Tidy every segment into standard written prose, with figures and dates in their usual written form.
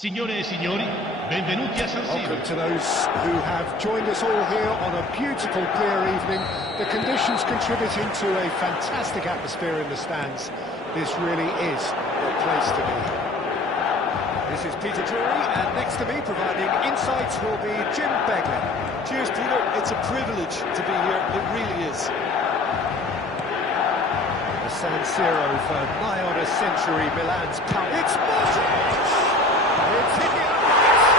Signore e signori, benvenuti a San Siro. Welcome to those who have joined us all here on a beautiful, clear evening. The conditions contributing to a fantastic atmosphere in the stands. This really is the place to be. This is Peter Drury, and next to me, providing insights, will be Jim Begley. Cheers, Peter. It's a privilege to be here. It really is. The San Siro for nigh on a century, Milan's power. It's Modric! It's hit the uprights.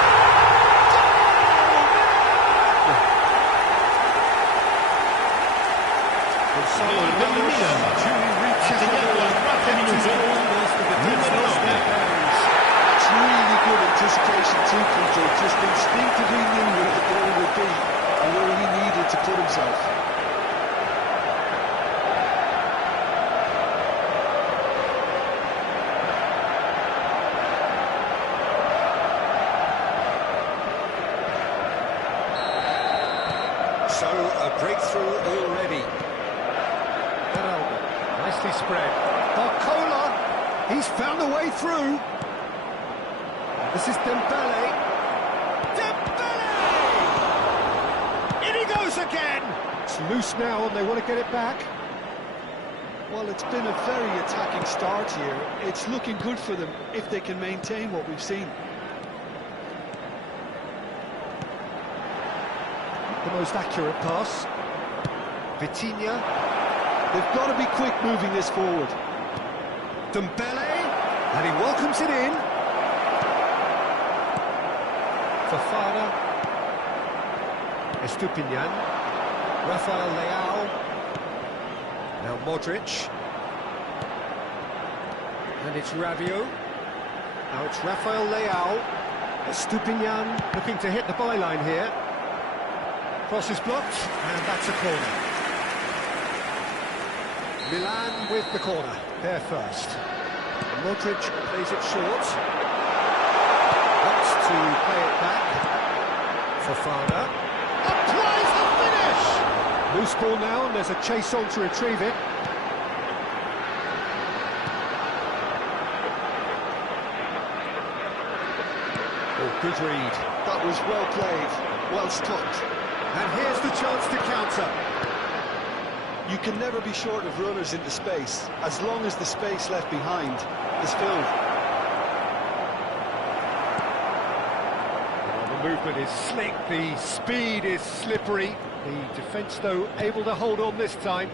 Gol del Milan, ha segnato al quarto minuto, numero 9. It's really good anticipation too, Peter. Just instinctively knew where the ball would be and where he needed to put himself. So, a breakthrough already. Nicely spread. Barcola, he's found a way through. This is Dembele. Dembele! In he goes again! It's loose now and they want to get it back. Well, it's been a very attacking start here. It's looking good for them if they can maintain what we've seen. The most accurate pass. Vitinha. They've got to be quick moving this forward. Dembele, and he welcomes it in. Fofana. Estupinian. Rafael Leao. Now Modric. And it's Rabiot. Now it's Rafael Leao. Estupinian looking to hit the byline here. Cross is blocked, and that's a corner. Milan with the corner, there first. Modric plays it short. Wants to play it back. Fofana. Applies the finish! Loose ball now, and there's a chase on to retrieve it. Oh, good read. That was well played, well stopped. And here's the chance to counter. You can never be short of runners into space, as long as the space left behind is filled. Well, the movement is slick, the speed is slippery. The defence, though, able to hold on this time.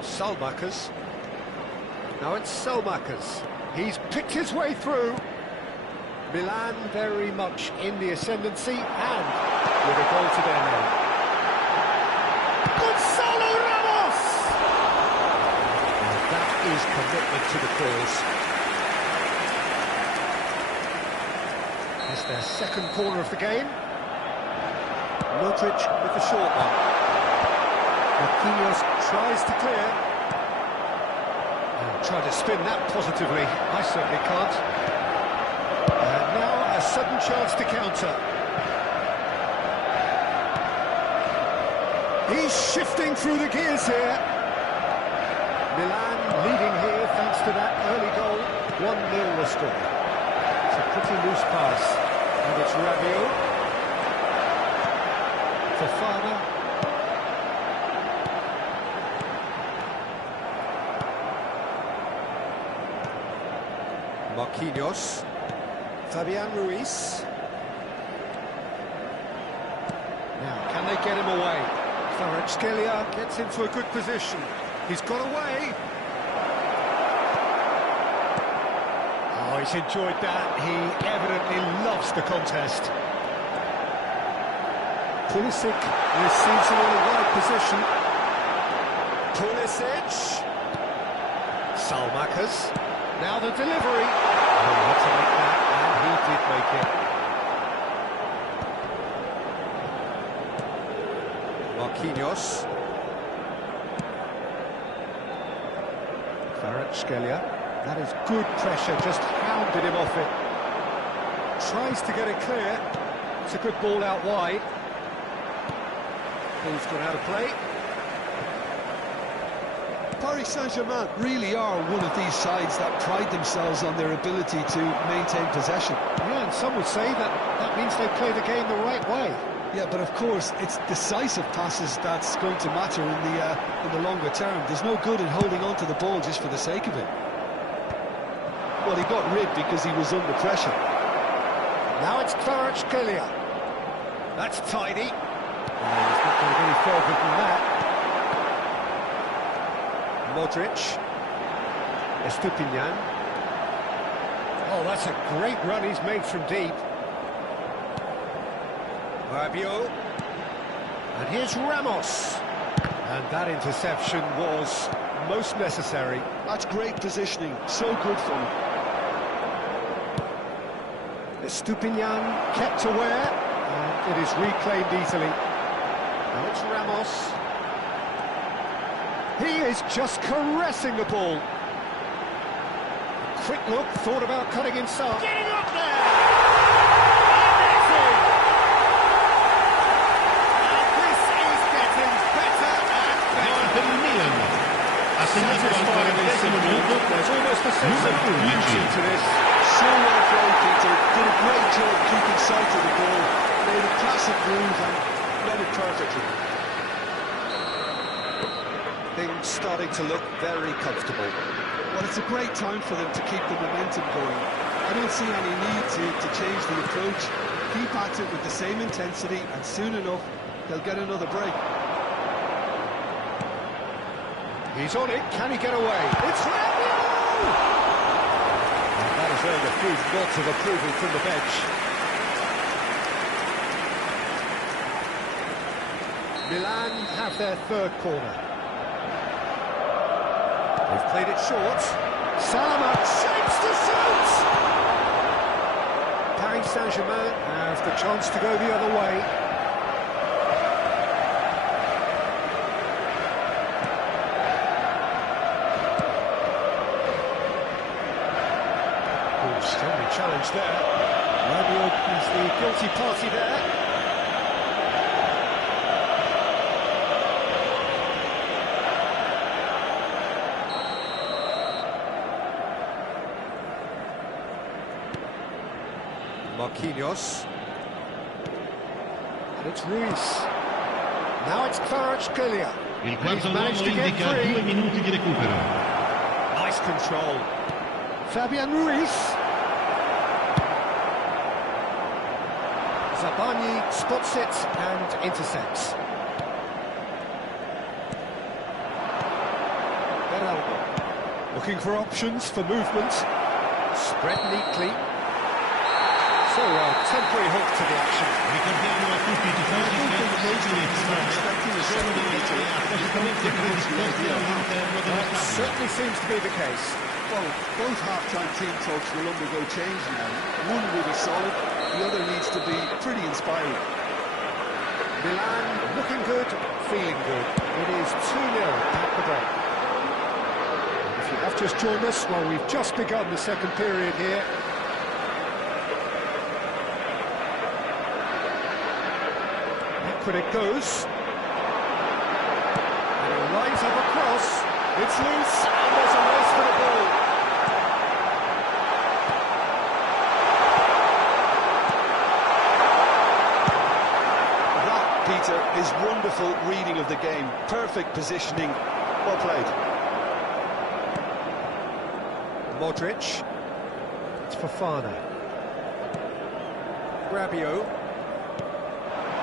Salmakers. Now it's Salmakers. He's picked his way through. Milan very much in the ascendancy and with a goal to their name. Gonzalo Ramos! And that is commitment to the cause. That's their second corner of the game. Modric with the short one. Marquinhos tries to clear. And try to spin that positively. I certainly can't. And now a sudden chance to counter. He's shifting through the gears here. Milan leading here thanks to that early goal. 1-0 the score. It's a pretty loose pass. And it's Rabiot. Fofana. Marquinhos. Fabian Ruiz. Now, can they get him away? Kvaratskhelia gets into a good position. He's got away. Oh, he's enjoyed that. He evidently loves the contest. Pulisic receives him in a wide position. Pulisic. Salmakers. Now the delivery. Oh, he had to make that, and he did make it. Marquinhos. Kvaratskhelia. That is good pressure, just hounded him off it. Tries to get it clear. It's a good ball out wide. Ball's gone out of play. Paris Saint-Germain really are one of these sides that pride themselves on their ability to maintain possession. Yeah, and some would say that that means they play the game the right way. Yeah, but of course, it's decisive passes that's going to matter in the longer term. There's no good in holding on to the ball just for the sake of it. Well, he got rid because he was under pressure. Now it's Gjuygg. That's tidy. He's not going to go any further than that. Modric. Estupinian. Oh, that's a great run he's made from deep. Rabiot. And here's Ramos. And that interception was most necessary. That's great positioning, so good for him. Estupinian kept aware, and it is reclaimed easily. Now it's Ramos. He is just caressing the ball. A quick look, thought about cutting inside. Getting up there! Amazing! And this is getting better and better. Per il Milan. Ha segnato al 40° minuto. There's almost a sense of urgency to this. So well played, Peter. Did a great job keeping sight of the ball. Made a classic move and read it perfectly. Things starting to look very comfortable. Well, it's a great time for them to keep the momentum going. I don't see any need to change the approach. Keep at it with the same intensity, and soon enough, they'll get another break. He's on it. Can he get away? It's Rabiot! That has earned a few nods of approval from the bench. Milan have their third corner. They've played it short. Salama shapes to shoot! Paris Saint-Germain have the chance to go the other way. Strongly challenged there. Rabiot is the guilty party there. Marquinhos. And it's Ruiz. Now it's Gjuygg. Il quarto uomo indica 2 minuti di recupero. Nice control. Fabian Ruiz. Zabani spots it and intercepts. Beraldo. Looking for options for movement. Spread neatly. So, temporary halt to the action. Ricordiamo a tutti i tifosi che sono appositamente predisposti all'interno dello stadio. Certainly seems to be the case. Well, both half-time team talks will undergo change now. One will be solid, the other needs to be pretty inspiring. Milan looking good, feeling good. It is 2-0 at the break. If you have just joined us, well, we've just begun the second period here. But it goes. And it lines up across. It's loose, and there's a race for the ball. That, Peter, is wonderful reading of the game. Perfect positioning. Well played. Modric. It's Fofana. Rabiot.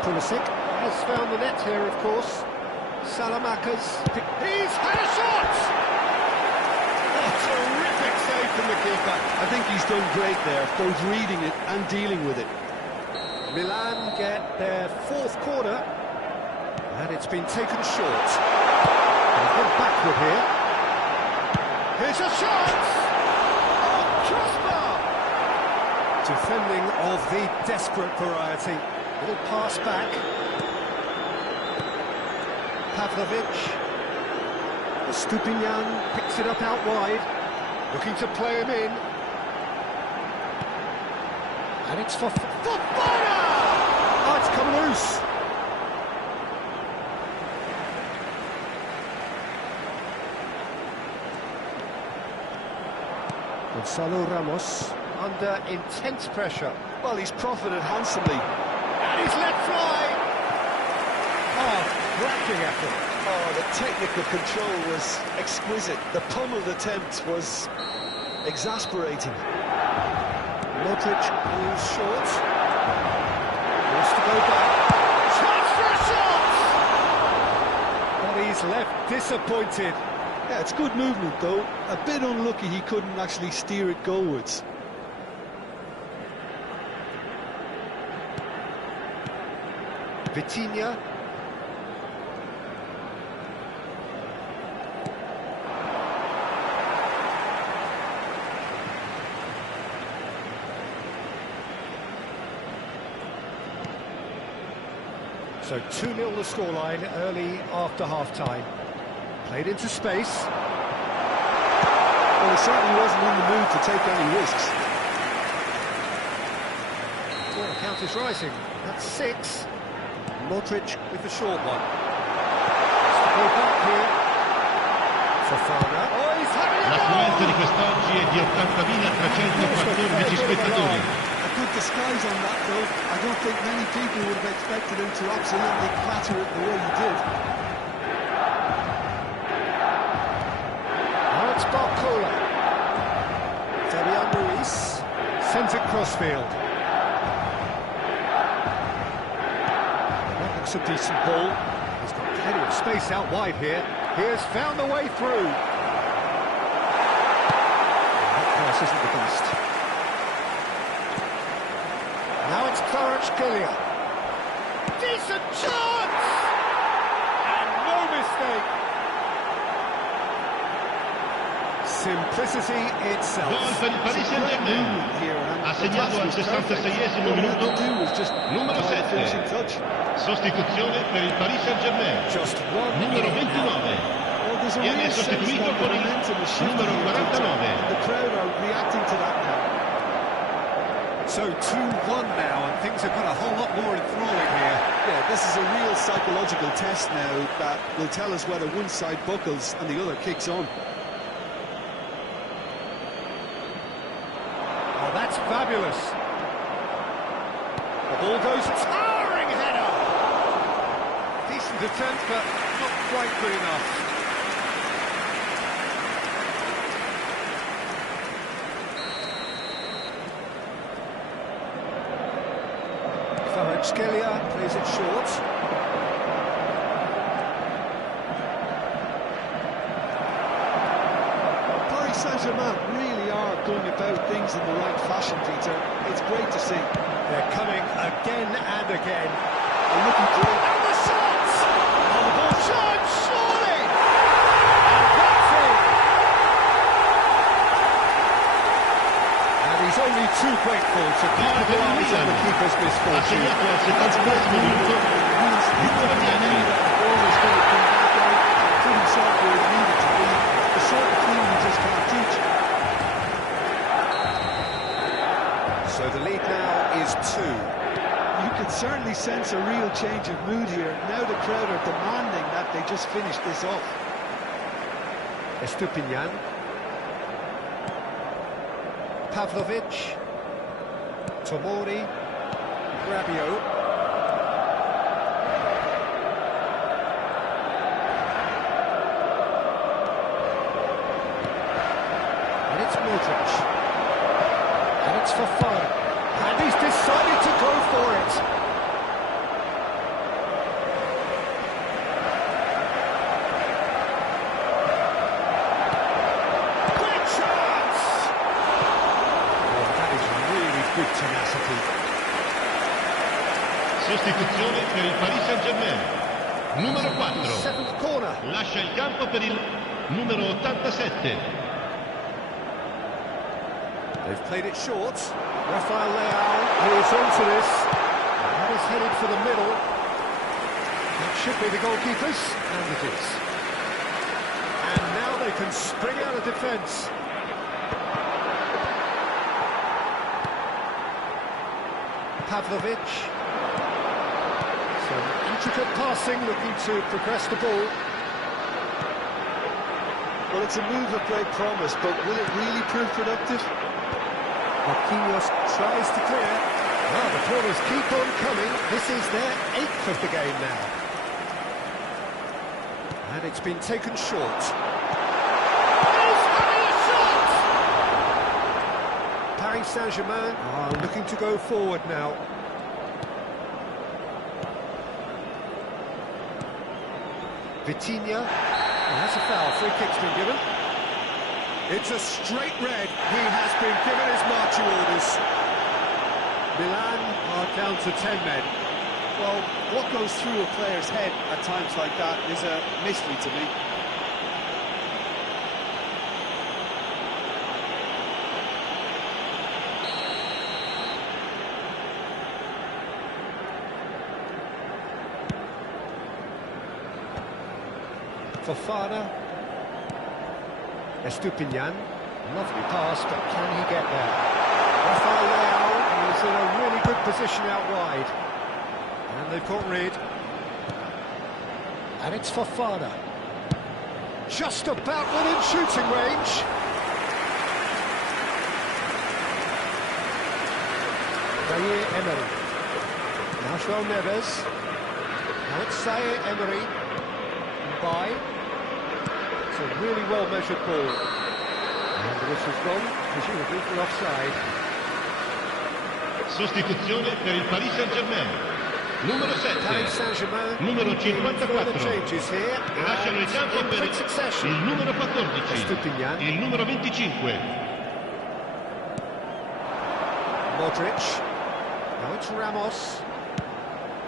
Pulisic has found the net here, of course. Salamakas. He's had a shot! A terrific save from the keeper. I think he's done great there, both reading it and dealing with it. Milan get their fourth corner, and it's been taken short. They've gone backward here. Here's a shot! Oh, crossbar! Defending of the desperate variety. Little pass back. Pavlovic. Estupinian picks it up out wide. Looking to play him in. And it's for Fofana! Oh, it's come loose. Gonzalo Ramos under intense pressure. Well, he's profited handsomely. And he's let fly! Oh, cracking effort. Oh, the technical control was exquisite. The pummeled attempt was exasperating. Modric moves short. Wants to go back. Chance for a shot! But he's left disappointed. Yeah, it's good movement, though. A bit unlucky he couldn't actually steer it goalwards. Vitinha. So 2-0 the scoreline early after half-time. Played into space. Well, he certainly wasn't in the mood to take any risks. Well, the count is rising. That's 6. Modric with the short one. Has to go back here. Fofana. Oh, he's having a L'affluenza di goal! quest'oggi è di 80.314 spettatori. A good disguise on that, though. I don't think many people would have expected him to absolutely clatter it the way he did. Now it's Barcola. Fabian Ruiz sends it crossfield. That looks a decent ball. He's got plenty of space out wide here. He has found the way through. That pass isn't the best. Now it's Gjuygg. Decent chance! And no mistake. Simplicity itself. Gol per il Paris Saint-Germain. Ha segnato al 66esimo minuto numero 7. Sostituzione per il Paris Saint-Germain. Just one Numero 29. Viene sostituito con il numero 49. The crowd are reacting to that now. So 2-1 now, and things have got a whole lot more enthralling here. Yeah, this is a real psychological test now that will tell us whether one side buckles and the other kicks on. Oh, that's fabulous. The ball goes, towering header. Decent attempt, but not quite good enough. Gjuygg plays it short. Paris Saint-Germain really are going about things in the right fashion, Peter. It's great to see. They're coming again and again. They're looking great. And the shot! Oh, the ball shot, surely! And that's it! And he's only too grateful to capitalise on the keeper's Ha misfortune. segnato al 72esimo minuto numero 10. The ball was going to come back out and put himself where he needed to be. The sort of thing you just can't teach. So the lead now is 2. You could certainly sense a real change of mood here. Now the crowd are demanding that they just finish this off. Estupinian. Pavlovic. Tomori. Rabiot. And it's Modric. And it's Fofana. And he's decided to go for it. Great chance! Oh, that is really good tenacity. Sostituzione per il Paris Saint-Germain. Numero 4. Seventh corner. Lascia il campo per il numero 87. They've played it short. Rafael Leao, who is onto this. That is headed for the middle. That should be the goalkeepers, and it is. And now they can spring out of defence. Pavlovic. Some intricate passing, looking to progress the ball. Well, it's a move of great promise, but will it really prove productive? Marquinhos tries to clear. Well, the corners keep on coming. This is their 8th of the game now. And it's been taken short. He's having a shot! Paris Saint-Germain are looking to go forward now. Vitinha. Well, that's a foul. Free kick's been given. It's a straight red. He has been given his marching orders. Milan are down to 10 men. Well, what goes through a player's head at times like that is a mystery to me. Fofana. Estupinian. Lovely pass, but can he get there? Rafael Leao is in a really good position out wide. And they've got rid. And it's Fofana. Just about within shooting range. Zaire Emery. Now João Neves. Now it's Zaire Emery. By. It's a really well-measured ball. And the whistle's gone, presumably for offside. Sostituzione per il Paris Saint-Germain. Numero 7. Paris Saint-Germain. Numero 54. Changes here. Lasciano il campo per il numero 14. Estupinian. Il numero 25. Modric. Now it's Ramos.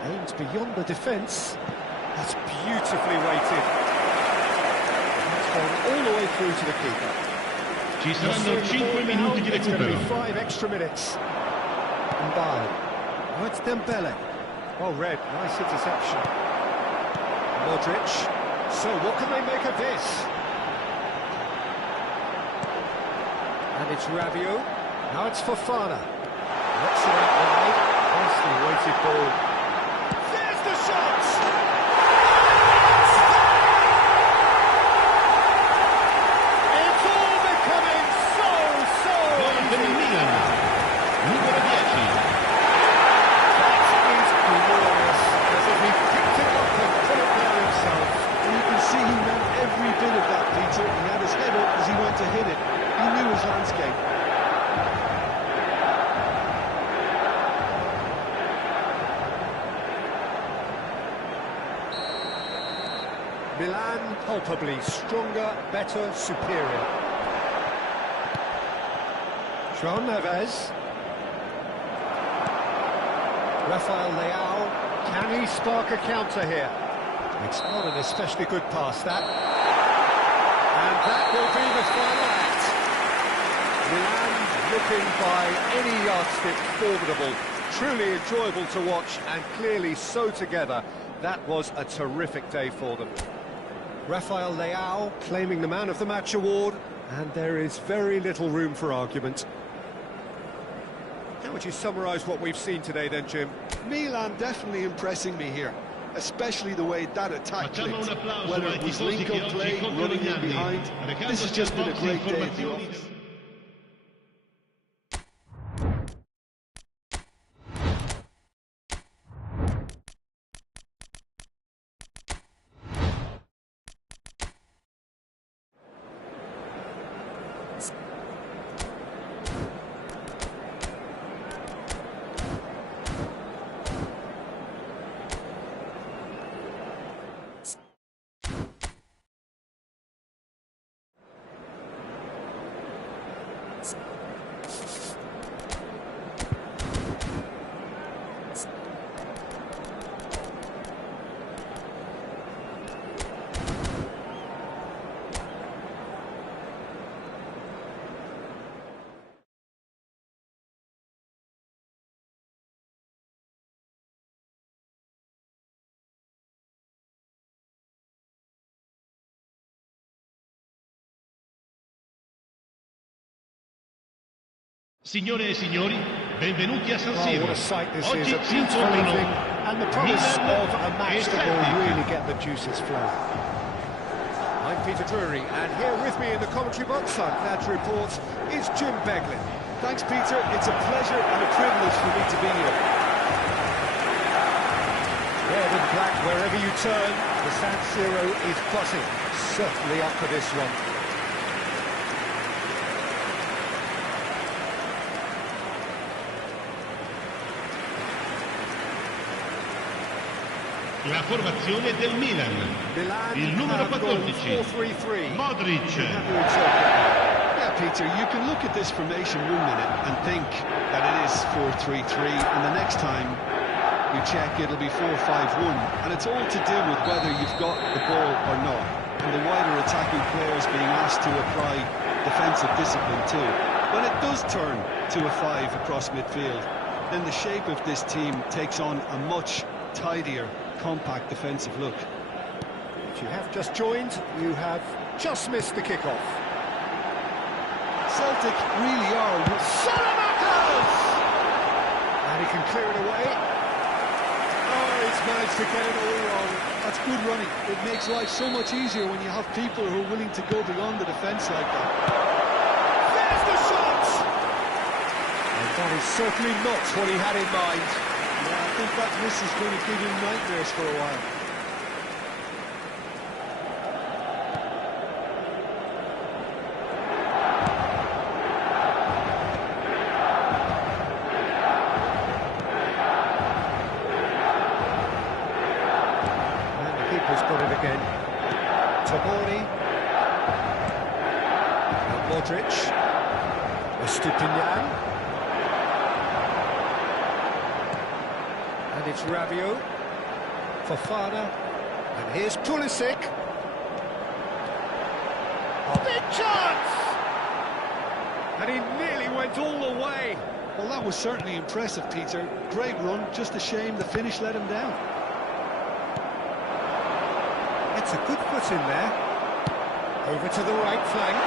Aims beyond the defence. That's beautifully weighted. That's gone all the way through to the keeper. Ci saranno 5 minuti di It's going to be recupero. 5 extra minutes. And by. Oh, it's Dembele. Oh, red. Nice interception. Modric. So, what can they make of this? And it's Rabiot. Now it's Fofana. Knocks it out wide. Nicely weighted ball. There's the shot! It's all becoming so Gol per il easy. Milan. Numero 10. That is glorious, as if he picked it up and put it there himself. And you can see he meant every bit of that, Peter. He had his head up as he went to hit it. He knew his landscape. Milan palpably stronger, better, superior. João Neves. Rafael Leao. Can he spark a counter here? It's not an especially good pass, that. And that will be the final act. Milan looking by any yardstick formidable. Truly enjoyable to watch and clearly so together. That was a terrific day for them. Rafael Leao claiming the Man of the Match award, and there is very little room for argument. How would you summarise what we've seen today then, Jim? Milan definitely impressing me here, especially the way that attack clicked. Whether it was link-up play, running in behind, this has just been a great day at the office. Signore e signori, benvenuti a San Oh, Siro. what a sight this is, Oggi a si beautiful incontrano evening, and the promise Milan of a match e that will Celtic. really get the juices flowing. Peter Drury, and here with me in the commentary box, I'm glad to report, is Jim Beglin. Thanks, Peter. It's a pleasure and a privilege for me to be here. Red and black, wherever you turn, the San Siro is buzzing. Certainly up for this one. La formazione del Milan. Il numero 14, Modric. Yeah, Peter, you can look at this formation 1 minute and think that it is 4-3-3, and the next time you check it'll be 4-5-1, and it's all to do with whether you've got the ball or not, and the wider attacking players being asked to apply defensive discipline too. When it does turn to a 5 across midfield, then the shape of this team takes on a much tidier, compact defensive look. If you have just joined, you have just missed the kick-off. Celtic really are... Salamakers! And he can clear it away. Oh, he's managed to get it all wrong. That's good running. It makes life so much easier when you have people who are willing to go beyond the defence like that. There's the shot! And that is certainly not what he had in mind. Yeah, I think that miss is going to give him nightmares for a while. And the keeper's got it again. Tomori. Now Modric. Estupinian. And it's Rabiot, Fofana, and here's Pulisic. Oh, big chance! And he nearly went all the way. Well, that was certainly impressive, Peter. Great run, just a shame the finish let him down. It's a good foot in there. Over to the right flank.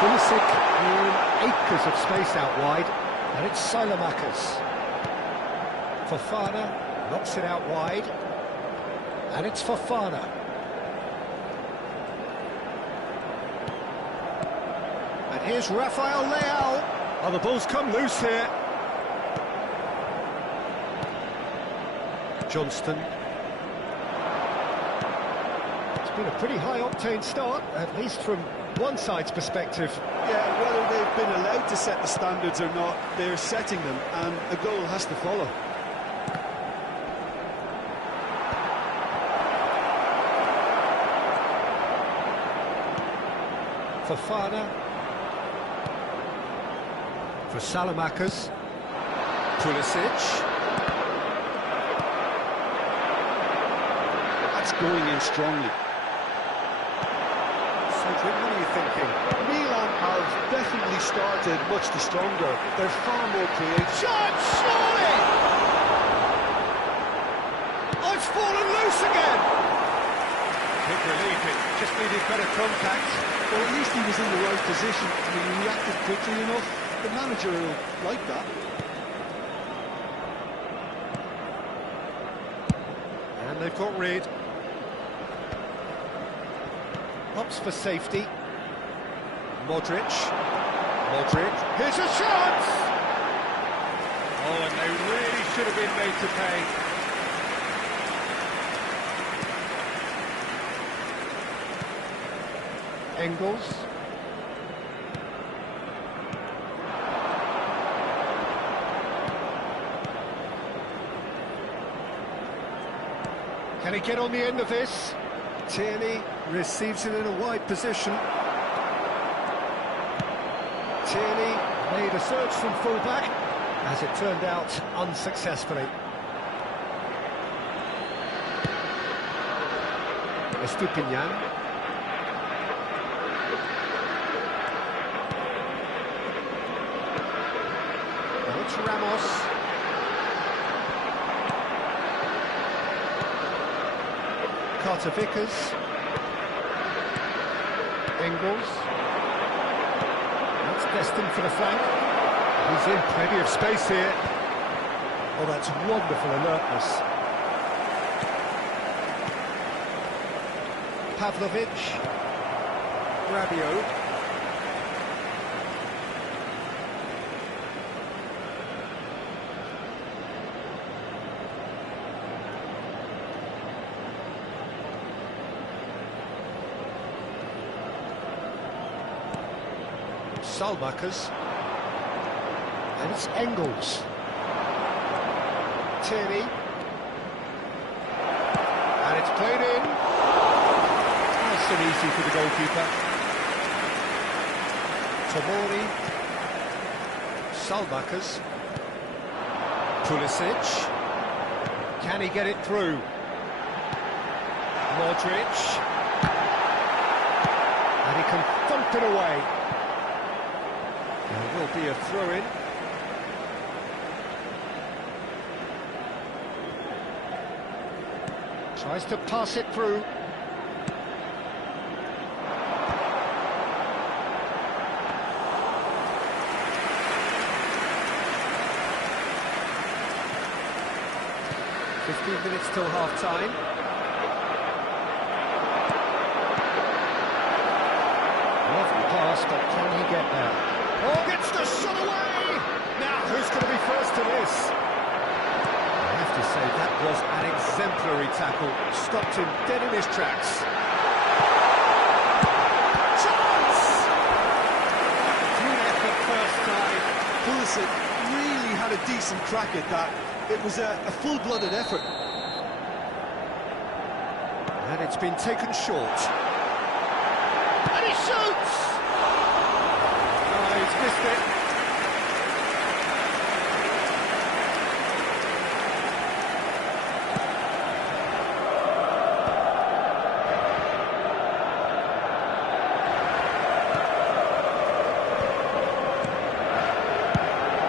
Pulisic in acres of space out wide, and it's Salamakers. Fofana knocks it out wide, and it's Fofana. And here's Rafael Leao. Oh, the ball's come loose here. Johnston. It's been a pretty high-octane start, at least from one side's perspective. Yeah, whether they've been allowed to set the standards or not, they're setting them, and a goal has to follow. Fofana for Salamakers. Pulisic. That's going in strongly. Cedric, what are you thinking? Milan have definitely started much the stronger. They're far more creative. Shot, surely! Oh, it's fallen loose again! Big relief, it just needed better contact. Well, at least he was in the right position. I mean, he reacted quickly enough. The manager will like that. And they've got rid. Ups for safety. Modric. Modric. Here's a shot! Oh, and they really should have been made to pay. Engels. Can he get on the end of this? Tierney receives it in a wide position. Tierney made a search from full-back, as it turned out unsuccessfully. Estupinian. It's Ramos. Carter Vickers. Engels. That's destined for the flank. He's in plenty of space here. Oh, that's wonderful alertness. Pavlovic. Rabiot. Salmakers. And it's Engels. Tierney. And it's played in. Nice and easy for the goalkeeper. Tomori. Salmakers. Pulisic. Can he get it through? Modric. And he can thump it away. There will be a throw-in. Tries to pass it through. "15 minutes till half-time. Lovely pass, but can he get there? Oh, gets the shot away! Now, who's going to be first to this? I have to say, that was an exemplary tackle. Stopped him dead in his tracks. Chance! Good effort first time. Pulisic really had a decent crack at that. It was a full-blooded effort. And it's been taken short. And he shoots! Oh, he's missed it.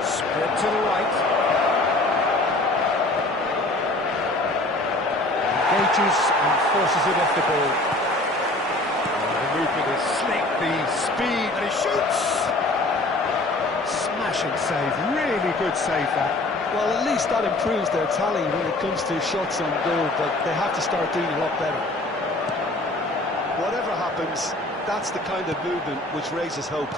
Split to the right. Engages and forces it off the ball. Oh, the movement is slick, the speed, and he shoots! Smashing save, really good save that. Well, at least that improves their tally when it comes to shots on goal, but they have to start doing a lot better. Whatever happens, that's the kind of movement which raises hope.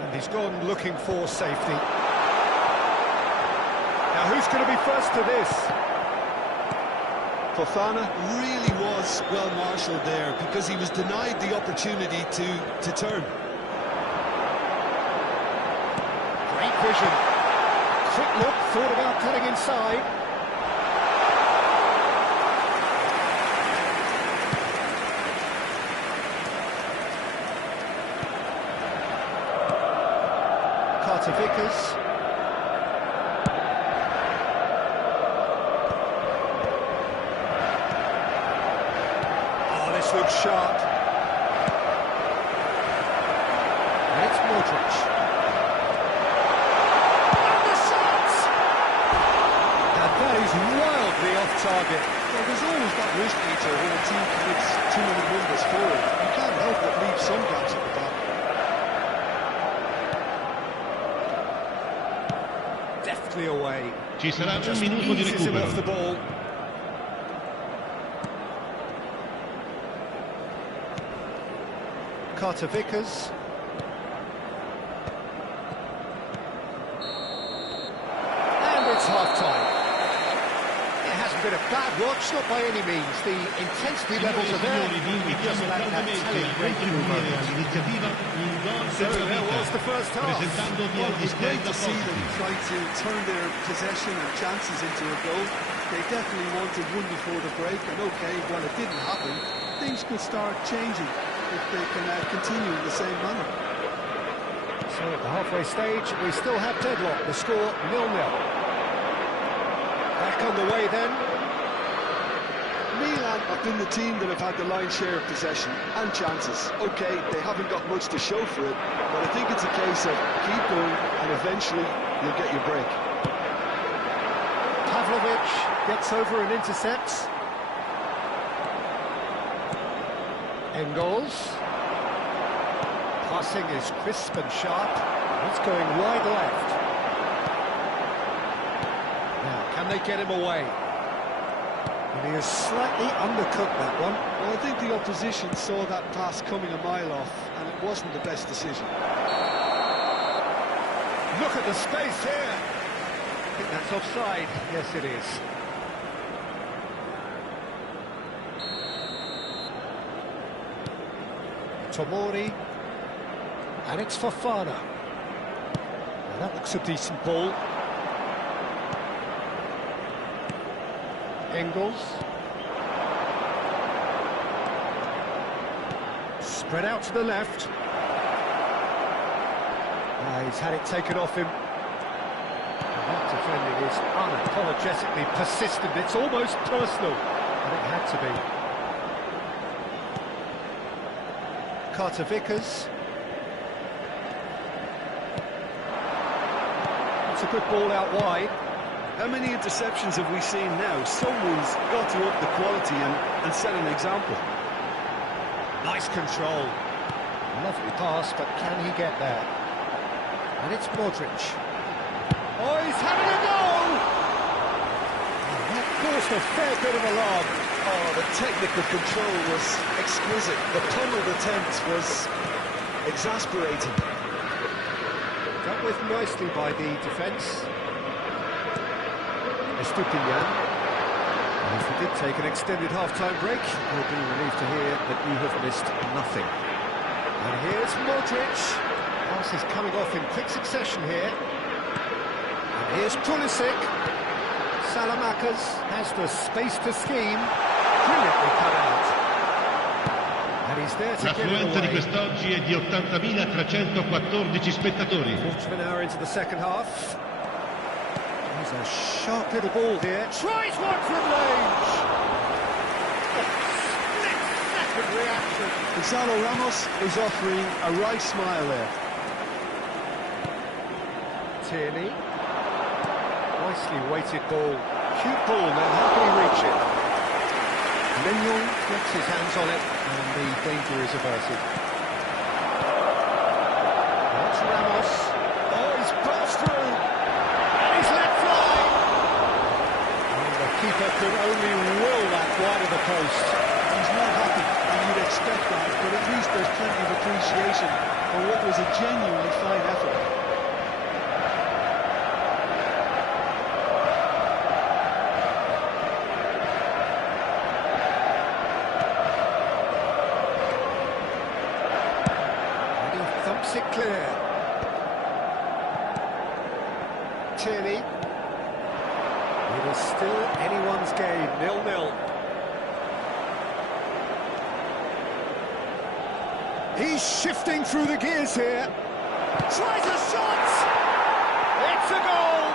And he's gone looking for safety. Now, who's going to be first to this? Fofana really was well-marshalled there because he was denied the opportunity to turn. Great vision. Quick look, thought about cutting inside. Vickers. Oh, this looks sharp. And it's Modric. And the shot! And that is wildly off target. Well, there's always that risk, Peter, when a team commits too many numbers forward. You can't help but leave some gaps at the back. Away. Ci sarà un minuto di recupero. Off the ball. Carter Vickers. And it's half-time. It hasn't been a bad watch, not by any means. The intensity levels are there. Just lack that talent breakthrough moment. So there was the first half. Well, it's great to see them try to turn their possession and chances into a goal. They definitely wanted one before the break, and okay, while it didn't happen, things could start changing if they can continue in the same manner. So at the halfway stage, we still have deadlock. The score 0-0. Back on the way then. Milan have been the team that have had the lion's share of possession and chances. Okay, they haven't got much to show for it, but I think it's a case of keep going and eventually you'll get your break. Pavlovic gets over and intercepts. Engels. Passing is crisp and sharp. It's going wide left. Now, can they get him away? And he has slightly undercooked that one. Well, I think the opposition saw that pass coming a mile off, and it wasn't the best decision. Look at the space here. I think that's offside. Yes, it is. Tomori. And it's Fofana. Now that looks a decent ball. Engels. Spread out to the left. He's had it taken off him. And that defending is unapologetically persistent. It's almost personal. And it had to be. Carter Vickers. It's a good ball out wide. How many interceptions have we seen now? Someone's got to up the quality and set an example. Nice control. Lovely pass, but can he get there? And it's Modric. Oh, he's having a go! That caused a fair bit of alarm. Oh, the technical control was exquisite. The pummeled attempt was exasperating. Dealt with nicely by the defence. Estupinian. And if we did take an extended half-time break, you'll be relieved to hear that you have missed nothing. And here's Modric. Pass is coming off in quick succession here. And here's Pulisic. Salamakers has the space to scheme. Brilliantly cut out. And he's there to get it L'affluenza di away. quest'oggi è di 80.314 spettatori. Quarter of an hour into the second half. There's a sharp little ball here. Tries one from range. Split-second reaction. Gonzalo Ramos is offering a right smile there. Tierney. Nicely weighted ball. Cute ball, now how can he reach it? Mignon gets his hands on it, and the danger is averted. That's Ramos. Oh, he's passed through. And he's let fly. And the keeper could only will that wide of the post. He's not happy, and you'd expect that, but at least there's plenty of appreciation for what was a genuinely fine effort. Thumps it clear. Tierney. It is still anyone's game, 0-0. He's shifting through the gears here. Tries a shot! It's a goal!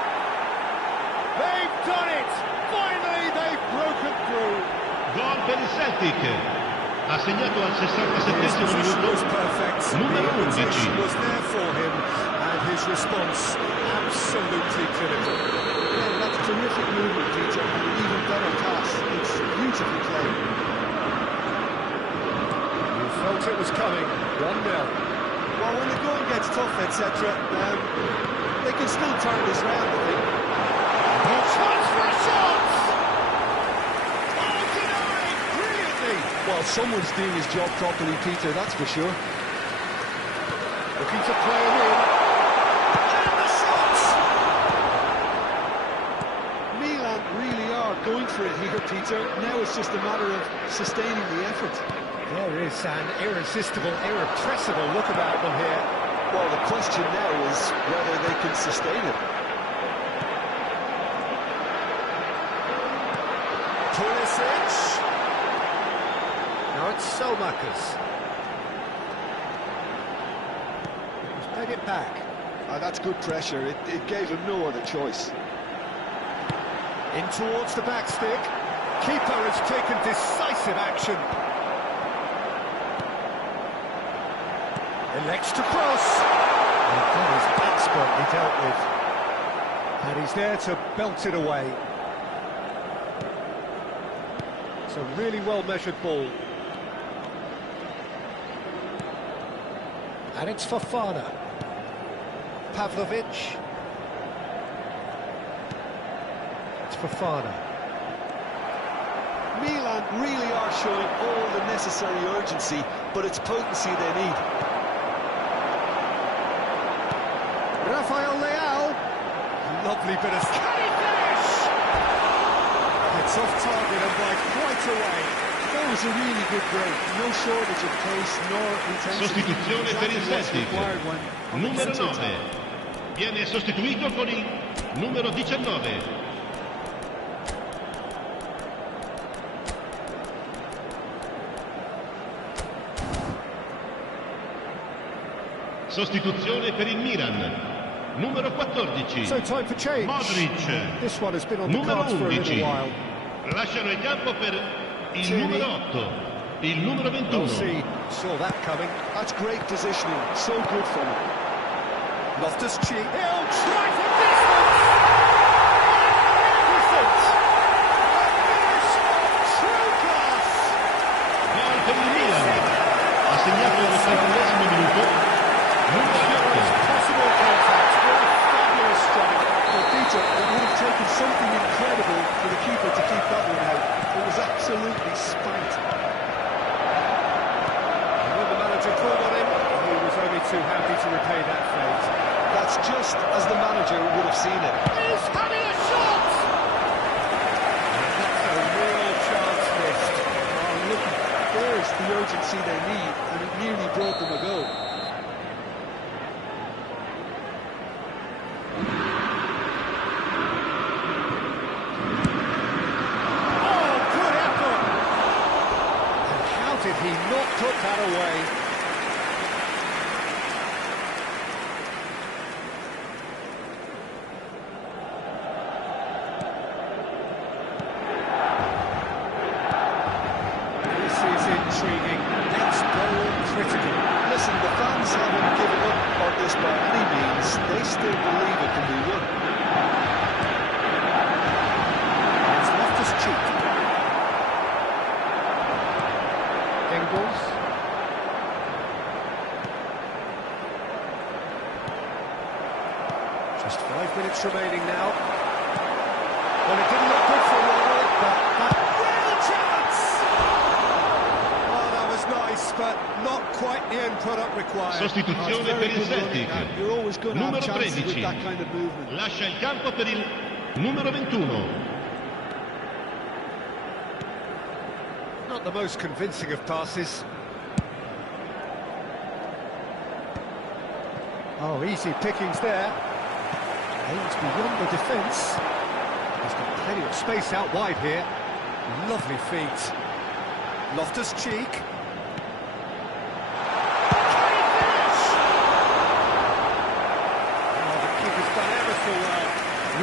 They've done it! Finally, they've broken through. Gol per il Celtic. Ha segnato al 67esimo minuto numero 11. Was there for him, and his response absolutely clinical. Yeah, that's terrific movement, Peter, and an even better pass. It's beautifully played. You felt it was coming. 1-0. Well, when the going gets tough, etc., they can still turn this round, I think. Chance for a shot! Oh, denied! Brilliantly! Well, someone's doing his job properly, Peter, that's for sure. Looking to play him in. And the shot! Milan really are going for it here, Peter. Now it's just a matter of sustaining the effort. There is an irresistible, irrepressible look about them here. Well, the question now is whether they can sustain it. Pulisic. Now it's Selmakers. He's played it back. That's good pressure. It gave him no other choice. In towards the back stick. Keeper has taken decisive action. Elects to cross. And that is expertly dealt with. And he's there to belt it away. It's a really well-measured ball. And it's Fofana. Pavlovic. It's Fofana. Milan really are showing all the necessary urgency, but it's potency they need. Rafael Leao. Lovely bit of... Can he finish? It's off target and by quite a way. That was a really good break. No shortage of pace nor intensity. Sostituzione per il Celtic. Numero 9. Viene sostituito con il numero 19. Sostituzione per il Milan. Numero 14. So time for change. Modric. This one has been on the Numero cards for a 11. little while. Lasciano il campo per il numero 8. Il numero 21. See, saw that coming. That's great positioning. So good from him. Loftus-Cheek. He'll try for distance. Magnificent. True class. Gol per il Milan. Ha segnato il 71esimo minuto. Numero 8. Possible contact. What a fabulous strike. Well, Peter, it would have taken something incredible for the keeper to keep that one out. It was absolutely spanked. And when the manager called on him, he was only too happy to repay that fate. That's just as the manager would have seen it. He's having a shot! That's a real chance missed. Oh, look, there's the urgency they need, and it nearly brought them a goal. Did he not put that away? This is intriguing. Next goal critical. Listen, the fans haven't given up on this by any means. They still believe it can be won. It's Loftus-Cheek. Engels. Just 5 minutes remaining now. Well, it didn't look good for a while, but that real chance! Oh, that was nice, but not quite the end product required. Sostituzione per il Celtic. You're always going to have Numero chances 13. with that kind of movement. Lascia il campo per il numero 21. Not the most convincing of passes. Oh, easy pickings there. Aims beyond the defence. He's got plenty of space out wide here. Lovely feet. Loftus-Cheek. Can he finish? Oh, the keeper's done ever so well.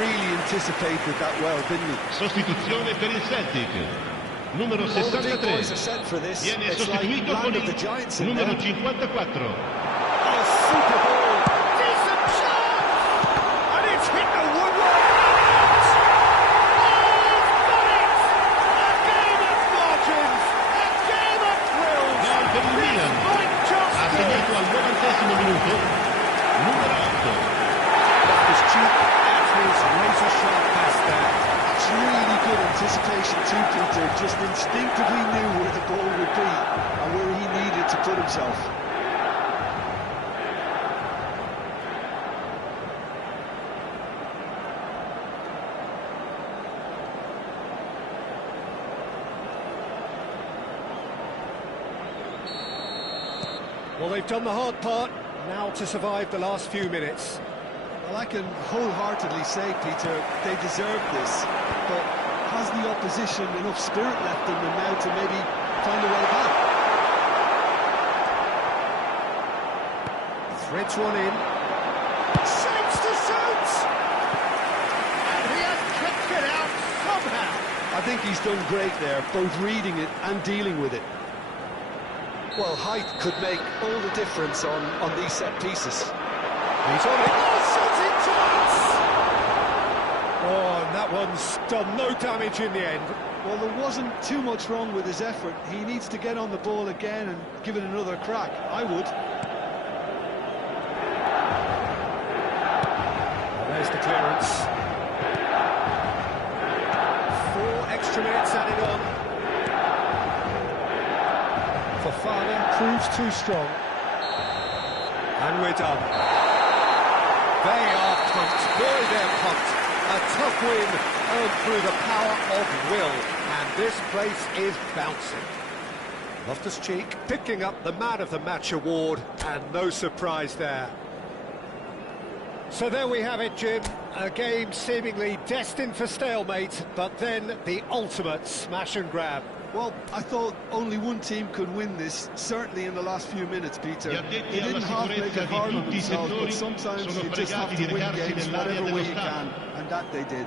Really anticipated that well, didn't he? Sostituzione per il Celtic. Numero All the big 63. boys are set for this. Viene It's like sostituito con land of il the giants in numero there. 54. Oh, super ball. Decent shot! And it's hit the woodwork. Oh, he's got it! A game of margins! A game of thrills! Gol per il Milan. Might just Ha segnato al 90esimo minuto. Numero 8. Loftus-Cheek at his razor-sharp pass there. It's really good anticipation too, Peter. Just instinctively knew where the ball would be and where he needed to put himself. Well, they've done the hard part. Now to survive the last few minutes. Well, I can wholeheartedly say, Peter, they deserve this. But has the opposition enough spirit left in them now to maybe find a way back? Threads one in. Shapes to shoot! And he has kicked it out somehow. I think he's done great there, both reading it and dealing with it. Well, height could make all the difference on these set pieces. He's on it. Oh, shooting chance! Oh, and that one's done no damage in the end. Well, there wasn't too much wrong with his effort. He needs to get on the ball again and give it another crack. I would. There's the clearance. 4 extra minutes added on. Fofana proves too strong. And we're done. They are pumped. Boy, they're pumped. A tough win earned through the power of will. And this place is bouncing. Loftus-Cheek picking up the Man of the Match award, and no surprise there. So there we have it, Jim. A game seemingly destined for stalemate, but then the ultimate smash and grab. Well, I thought only one team could win this, certainly in the last few minutes, Peter. They didn't have to make it hard on themselves, but sometimes you just have to win games whatever way you can, and that they did.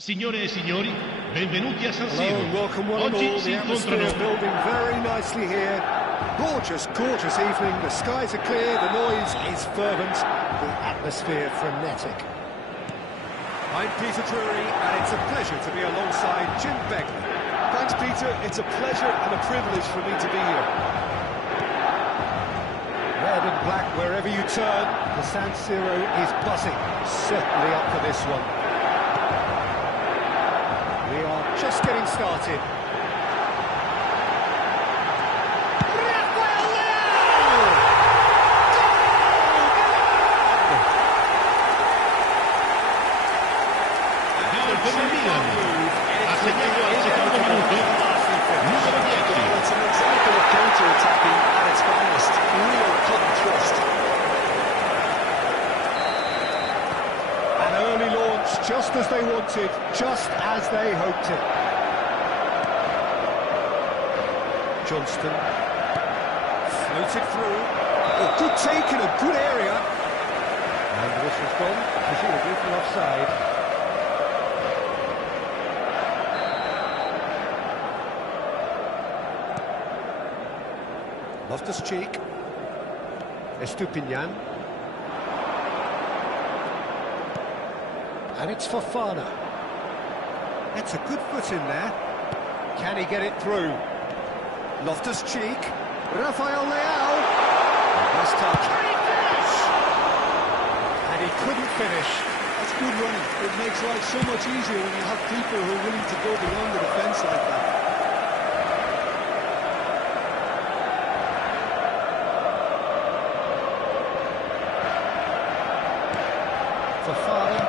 Signore e signori, benvenuti a San Siro. Hello, welcome one and all. The atmosphere building very nicely here. Gorgeous, gorgeous evening. The skies are clear, the noise is fervent, the atmosphere frenetic. I'm Peter Drury, and it's a pleasure to be alongside Jim Begley. Thanks, Peter. It's a pleasure and a privilege for me to be here. Red and black wherever you turn, the San Siro is buzzing. Certainly up for this one. We are just getting started. It's an example of counter-attacking at its finest. Real cut and thrust. An early launch, just as they wanted, just as they hoped it. Johnston floated through. Oh, good take in a good area. And the whistle's gone, presumably from offside. Loftus-Cheek. Estupinian. And it's Fofana. That's a good foot in there. Can he get it through? Loftus-Cheek. Rafael Leao. Nice touch. Can he finish? And he couldn't finish. That's good running. It makes life so much easier when you have people who are willing to go beyond the defence like that. Fofana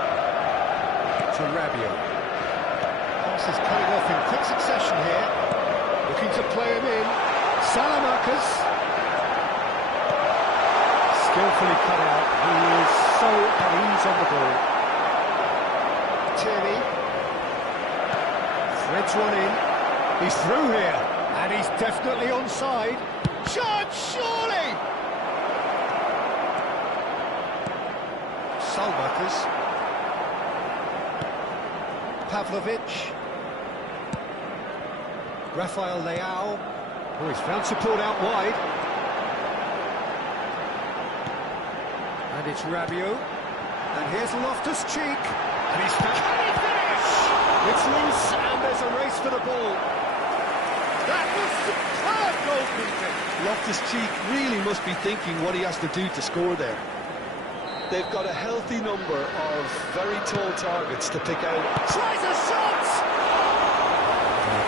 to Rabiot. Pass is coming off in quick succession here. Looking to play him in. Salamakers. Skillfully cut out. He is so at ease on the ball. Tierney. Threads one in. He's through here. And he's definitely onside. Shot, surely! Salmakers. Pavlovic. Rafael Leao. Oh, he's found support out wide. And it's Rabiot. And here's Loftus-Cheek. And he's found... Can he finish? It's loose, and there's a race for the ball. That was superb goalkeeping. Loftus-Cheek really must be thinking what he has to do to score there. They've got a healthy number of very tall targets to pick out. Tries a shot!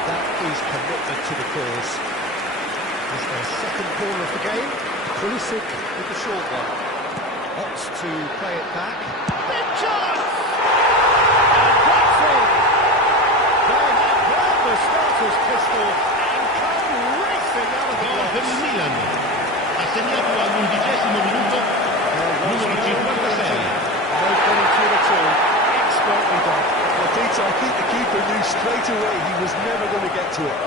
That is commitment to the cause. It's their second corner of the game. Pulisic with the short one. Opts to play it back. Big chance! And that's it! They have heard the starter's pistol and come racing out of the Gol per il box. Milan. Ha segnato all'11° minuto. Numero 56. No penalty at all. Expertly done. Well, Peter, I think the keeper knew straight away he was never going to get to it.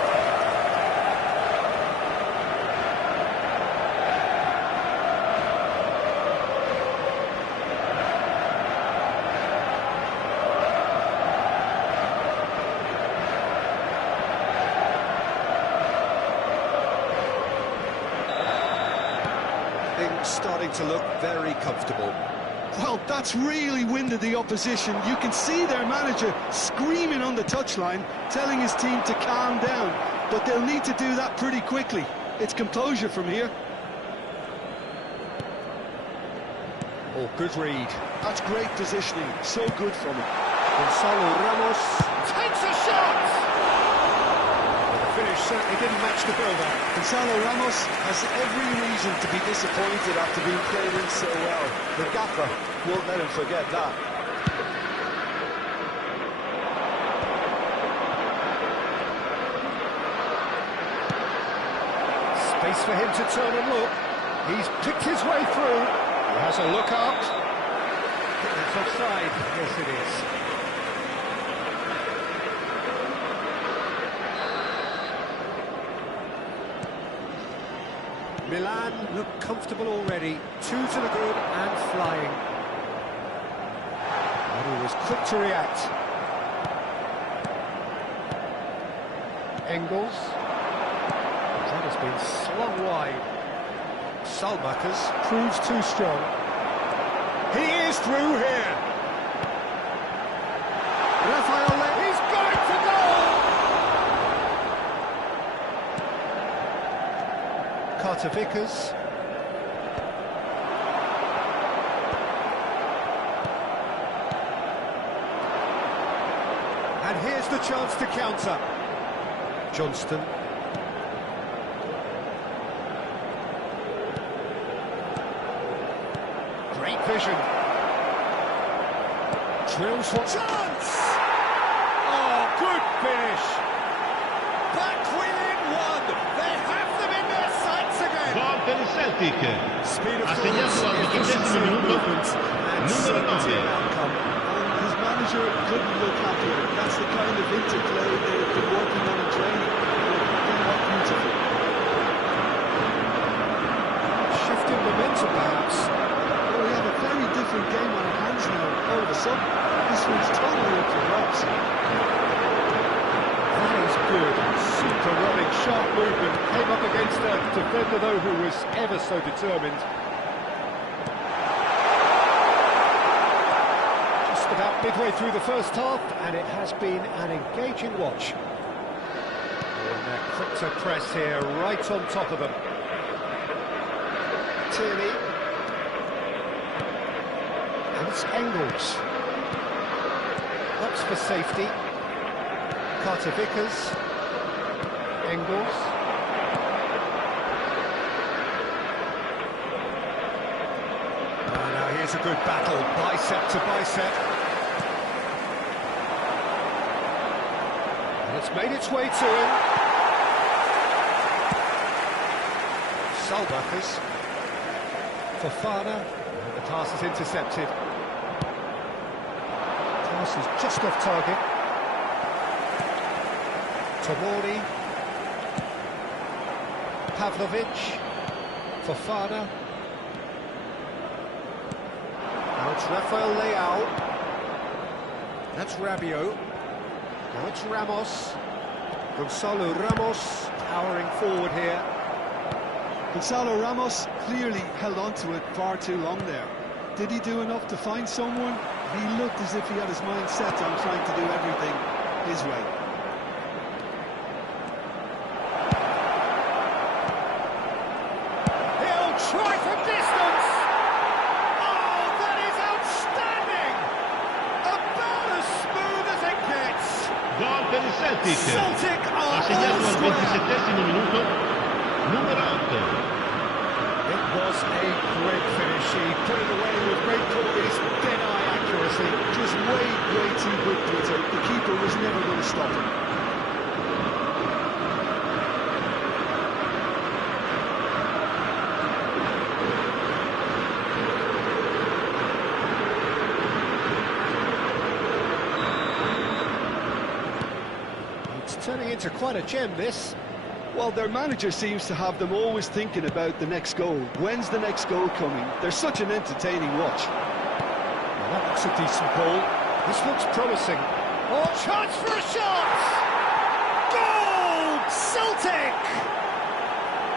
Things starting to look very comfortable. Well, that's really winded the opposition. You can see their manager screaming on the touchline, telling his team to calm down. But they'll need to do that pretty quickly. It's composure from here. Oh, good read. That's great positioning. So good from him. Gonzalo Ramos takes a shot! The finish certainly didn't match the build-up. Gonzalo Ramos has every reason to be disappointed after being played in so well. The gaffer won't let him forget that. Space for him to turn and look. He's picked his way through. He has a look up. It's offside. Yes, it is. Milan look comfortable already. 2 to the good and flying. And he was quick to react. Engels. That has been slung wide. Salmakers proves too strong. He is through here. Rafael, he's going for goal! Carter Vickers. And here's the chance to counter. Johnston. Great vision. Drills for chance! Oh, good finish. Back within one. They have them in their sights again. Gol per il Celtic. Speed of Ha segnato thought, all'11° minuto. and Numero certainty 9. of outcome. His manager couldn't look happier. That's the kind of interplay they've been working on in training. They're not beautiful. Shifting momentum, perhaps. Well, we have a very different game on our hands now. All of a sudden, this one's totally up for grabs. That is good. Super running, sharp movement. Came up against a defender, though, who was ever so determined. Just about midway through the first half, and it has been an engaging watch. And they're quick to press here, right on top of them. Tierney. And it's Engels. Ups for safety. Carter Vickers. Engels. Now here's a good battle, bicep to bicep. And it's made its way to him. Salbakers. Fofana. And the pass is intercepted. Pass is just off target. Tomori. Pavlovic. Fofana. Now it's Rafael Leao. That's Rabiot. Now it's Ramos. Gonzalo Ramos powering forward here. Gonzalo Ramos clearly held on to it far too long there. Did he do enough to find someone? He looked as if he had his mind set on trying to do everything his way. per il Celtic. Celtic Ha are segnato all al square. 27esimo minuto, numero 8. It was a great finish. He put it away with great poise, dead-eye accuracy. Just way too good, Peter. The keeper was never going to stop him. It's turning into quite a gem, this. Well, their manager seems to have them always thinking about the next goal. When's the next goal coming? They're such an entertaining watch. Well, that looks a decent ball. This looks promising. Oh, chance for a shot! Goal! Celtic!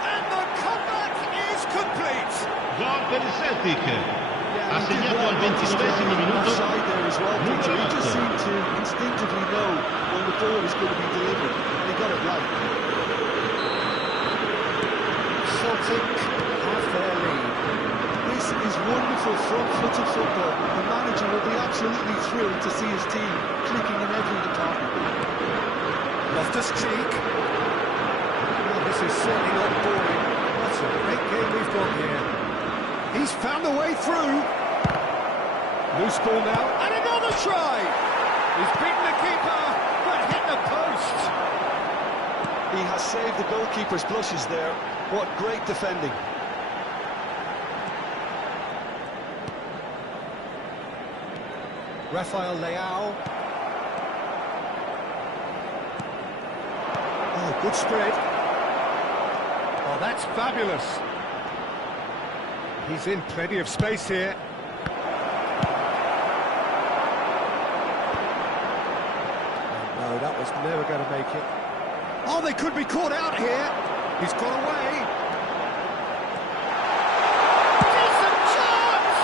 And the comeback is complete! Gol per il Celtic. Yeah, Ha he did segnato well al not to stay 29esimo minuto, offside there as well, Peter. He just numero 8. seemed to instinctively know when the ball was going to be delivered, and he got it right. Celtic have their lead. This is wonderful front-footed football. The manager will be absolutely thrilled to see his team clicking in every department. Loftus-Cheek. Well, this is certainly not boring. What a great game we've got here. He's found a way through. Loose ball now, and another try! He's beaten the keeper, but hit the post. He has saved the goalkeeper's blushes there. What great defending. Rafael Leao. Oh, good spread. Oh, that's fabulous. He's in plenty of space here. Oh, no, that was never going to make it. Oh, they could be caught out here. He's got away. Decent chance!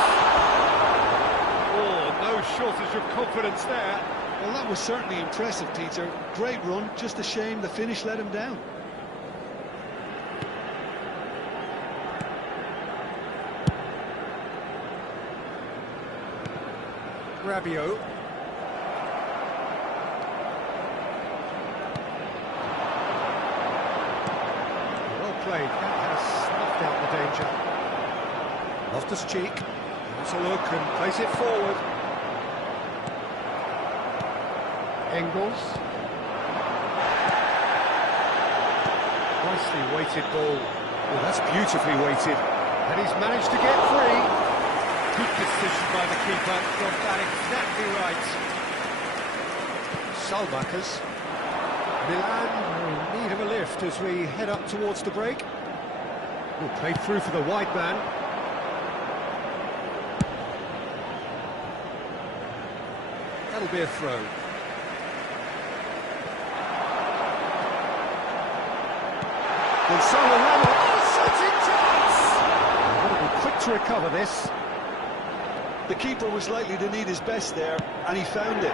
Oh, no shortage of confidence there. Well, that was certainly impressive, Peter. Great run, just a shame the finish let him down. Rabiot. Well played. That has snuffed out the danger. Loftus-Cheek. Has a look and plays it forward. Engels. Nicely weighted ball. Oh, that's beautifully weighted. And he's managed to get free. Good decision by the keeper. Got that exactly right. Salbakers. Milan are in need of a lift as we head up towards the break. Oh, played through for the wide man. That'll be a throw. Gonzalo Ramos. Oh, shooting chance! Got to be quick to recover this. The keeper was likely to need his best there, and he found it.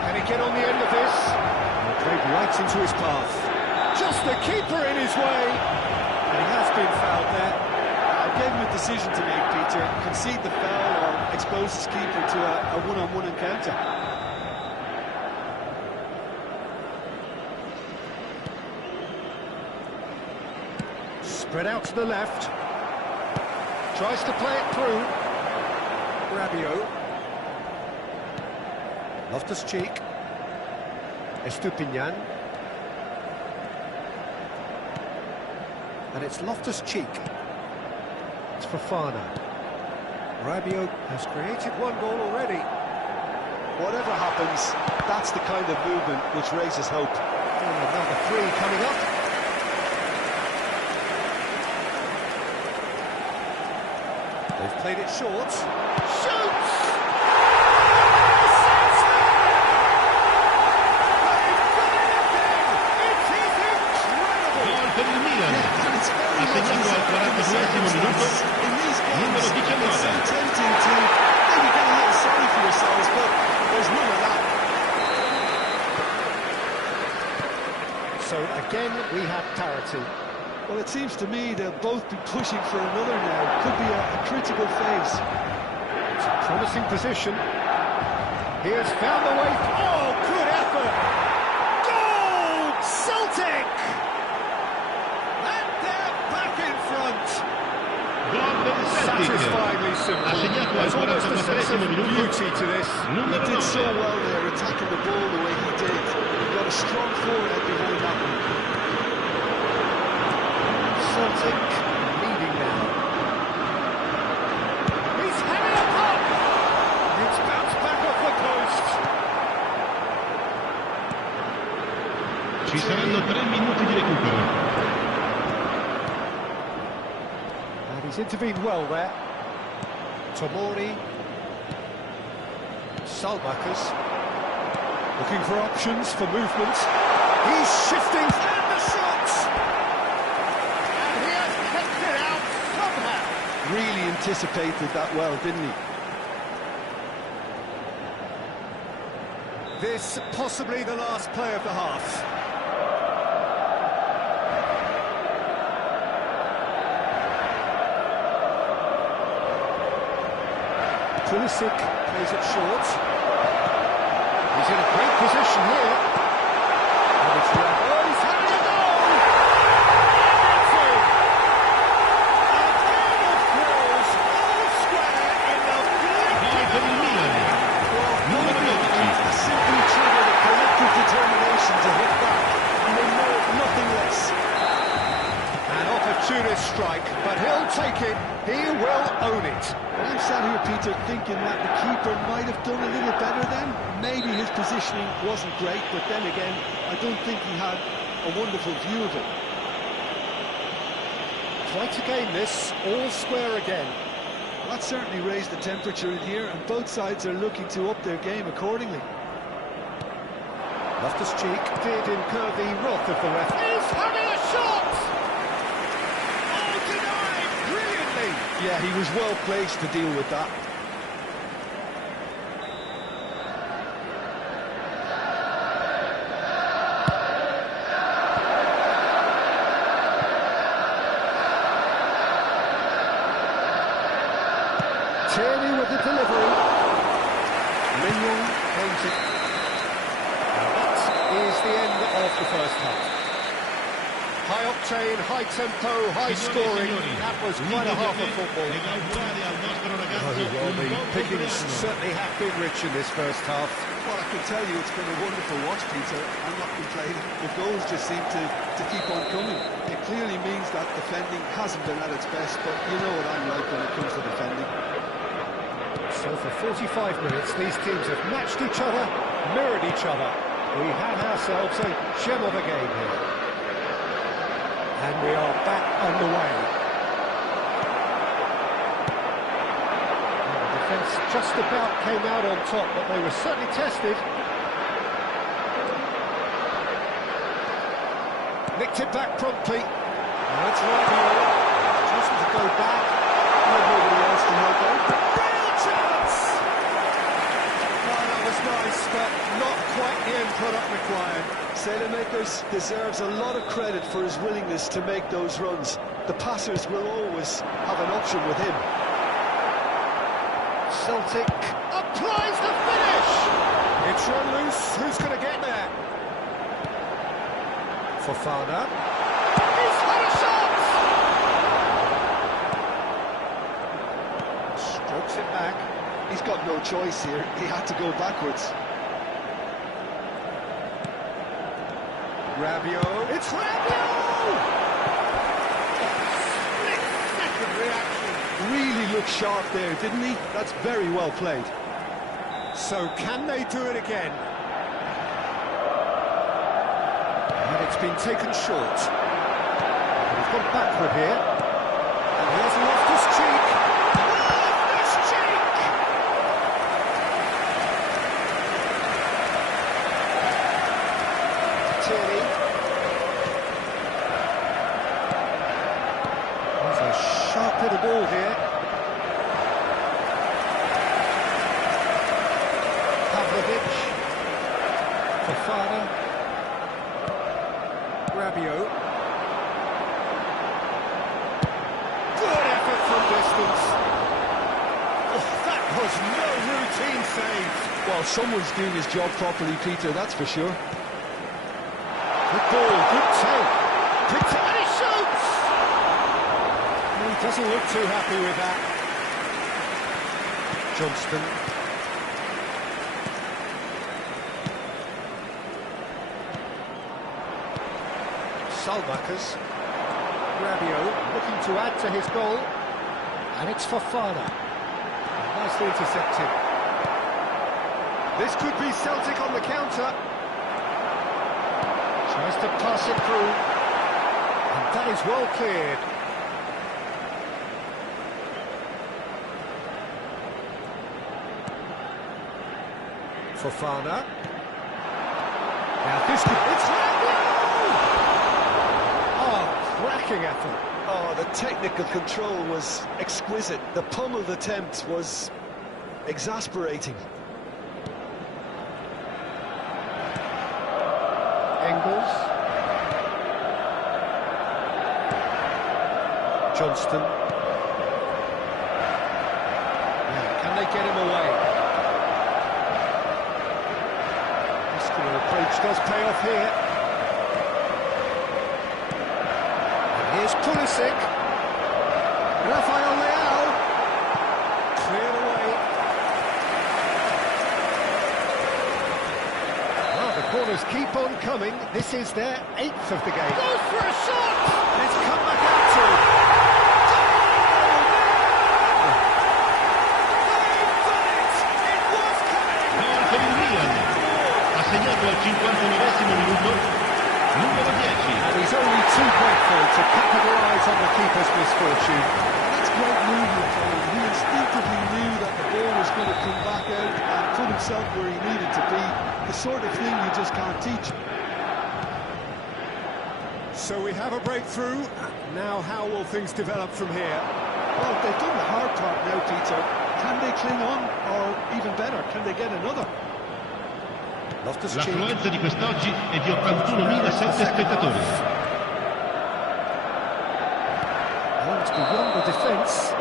Can he get on the end of this? Oh, played right into his path. Just the keeper in his way. And he has been fouled there. I gave him a decision to make, Peter. Concede the foul or expose his keeper to a one-on-one encounter. Spread out to the left. Tries to play it through. Rabiot. Loftus-Cheek. Estupinian. And it's Loftus-Cheek. It's Fofana. Rabiot has created one goal already. Whatever happens, that's the kind of movement which raises hope. Oh, number 3 coming up. They've played it short. Shoots! Gol per il Milan. Ha segnato al 42esimo minuto, numero 19. It's so tempting to maybe get a little sorry for yourselves, but there's none of that. So again, we have parity. Well, it seems to me they'll both be pushing for another now. Could be a critical phase. It's a promising position. He has found the way. Oh, good effort! Goal! Celtic! And they're back in front. Gol del Celtic. Satisfyingly simple. Ha segnato al There's almost a sense of 44esimo minuto. beauty to this. He did so well there, attacking the ball the way he did. He got a strong forehead behind that one. Celtic leading now. He's having a pop! It's bounced back off the post. Ci saranno 3 minuti di recupero. And he's intervened well there. Tomori. Salbakers. Looking for options for movement. He's shifting and the shots! And he has kept it out somehow. Really anticipated that well, didn't he? This possibly the last play of the half. Pulisic plays it short. He's in a great position here. And it's oh, he's having a goal! And it's in! A game of thrills, all square in the blink of an eye. Well, simply triggered a collective determination to hit back, and they know nothing less. An opportunist strike, but he'll take it. He will own it. And I'm sat here, Peter, thinking that the keeper might have done a little better then. Maybe his positioning wasn't great, but then again, I don't think he had a wonderful view of it. Quite a game this, all square again. That certainly raised the temperature in here, and both sides are looking to up their game accordingly. Loftus-Cheek did incur the wrath of the ref. He's having a shot! Oh, denied brilliantly! Yeah, he was well placed to deal with that. Tierney with the delivery. Mignon claims it. And that is the end of the first half. High octane, high tempo, high scoring. That was quite a half of football. Well, the pickings certainly have been rich in this first half. Well, I can tell you it's been a wonderful watch, Peter. I'm not complaining. The goals just seem to keep on coming. It clearly means that defending hasn't been at its best, but you know what I'm like when it comes to defending. So for 45 minutes, these teams have matched each other, mirrored each other. We have ourselves a gem of a game here. And we are back underway. The defence just about came out on top, but they were certainly tested. Nicked it back promptly. Now it's right here. Just to go back. Nobody else to help out. Real chance! Oh, that was nice, but not quite the end product required. Sailormakers deserves a lot of credit for his willingness to make those runs. The passers will always have an option with him. Celtic applies the finish! It's run loose. Who's going to get there? Fofana. He's had a shot! Strokes it back. He's got no choice here. He had to go backwards. Rabiot. It's Rabiot! Split-second reaction. Really looked sharp there, didn't he? That's very well played. So can they do it again? And it's been taken short. And he's gone backward here. And here's Loftus-Cheek. Loftus-Cheek! Tierney. There's a sharp hit of ball here. Pavlovic. Fofana. Rabiot. was no routine save. Well, someone's doing his job properly, Peter, that's for sure. Good ball, good take. And he shoots! He doesn't look too happy with that. Johnston. Salmakers. Rabiot looking to add to his goal. And it's Fofana. Nicely intercepted. This could be Celtic on the counter. Tries to pass it through. And that is well cleared. Fofana. Now this could... It's Rabiot! Oh, cracking effort. Oh, the technical control was exquisite. The pummeled attempt was exasperating. Engels. Johnston. Now, can they get him away? Muscular approach does pay off here. And here's Pulisic. Rafael Leao. Cleared away. Corners keep on coming. This is their 8th of the game. Goes for a shot! And it's come back out to him. They've done it! It was coming! Gol per il Milan. Ha segnato al 59esimo minuto numero 10. And he's only too grateful to capitalise on the keeper's misfortune. That's great movement for him. He instinctively knew that the ball was going to come back out and put himself where he needed to be. The sort of thing you just can't teach. So we have a breakthrough. Now how will things develop from here? Well, they've done the hard part now, Peter. Can they cling on? Or even better, can they get another? L'affluenza di quest'oggi è di 81.007 spettatori. Well, it's beyond the defence.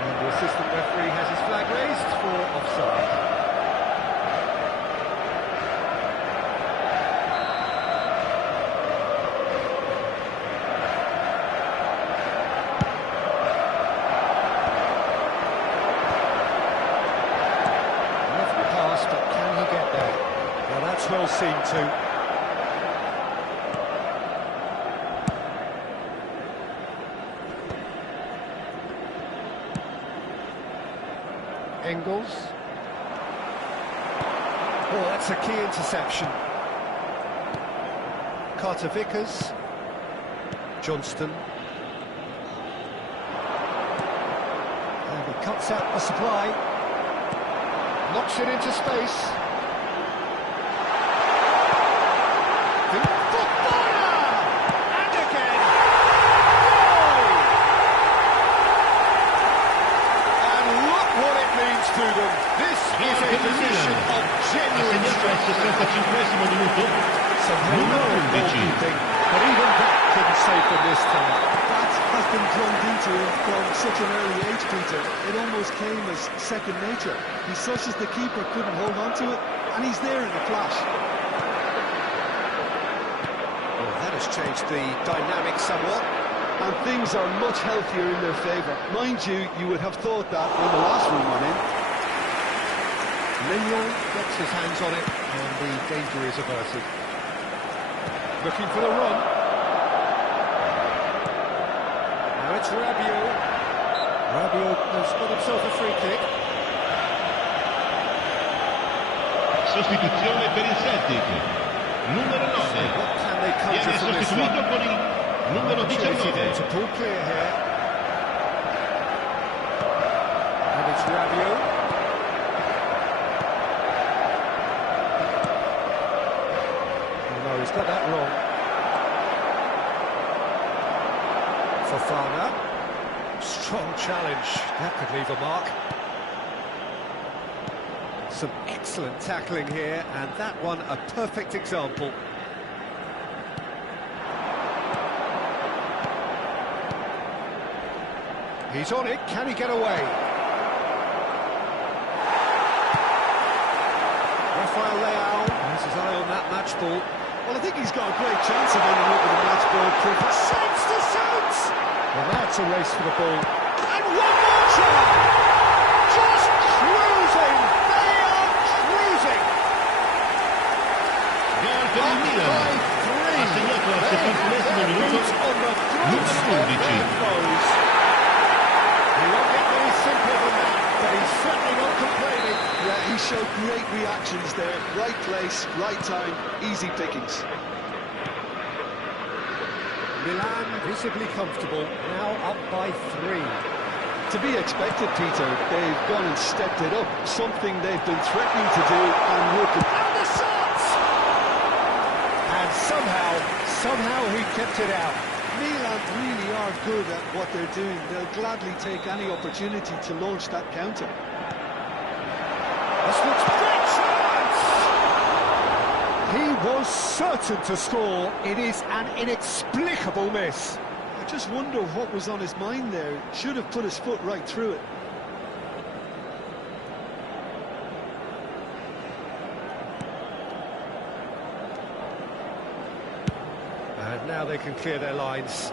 And the assistant referee has his flag raised for offside. Well seen too. Engels. Oh, that's a key interception. Carter Vickers. Johnston. And he cuts out the supply. Knocks it into space. To them. This is a position of genuine strength. Some goalkeeping, but even that couldn't save them this time. That has been drummed into him from such an early age, Peter. It almost came as second nature. He such as the keeper couldn't hold on to it, and he's there in a flash. Well, that has changed the dynamic somewhat. And things are much healthier in their favour. Mind you, you would have thought that when the last one went in. Mignon gets his hands on it, and the danger is averted. Looking for the run. Now it's Rabiot. Rabiot has got himself a free kick. Sostituzione per il Celtic. Numero 9. What can they conjure Viene from this sostituito one? con il numero 19. To pull clear here. And it's Rabiot. He's got that wrong. Fofana. Strong challenge. That could leave a mark. Some excellent tackling here, and that one a perfect example. He's on it. Can he get away? eye on that match ball. Well, I think he's got a great chance of ending up with a match ball. Shapes to shoot! Well, that's a race for the ball. And one more try! Just cruising! They are cruising! Gol per il Milan. Ha segnato al 71esimo minuto numero 11. He won't get any simpler than that, but he's certainly not complaining. Yeah, he showed great reactions there. Right place, right time, easy pickings. Milan visibly comfortable, now up by 3. To be expected, Peter. They've gone and stepped it up. Something they've been threatening to do and working. And the shots! And somehow he kept it out. Milan really are good at what they're doing. They'll gladly take any opportunity to launch that counter. This looks great chance! He was certain to score. It is an inexplicable miss. I just wonder what was on his mind there. Should have put his foot right through it. And now they can clear their lines.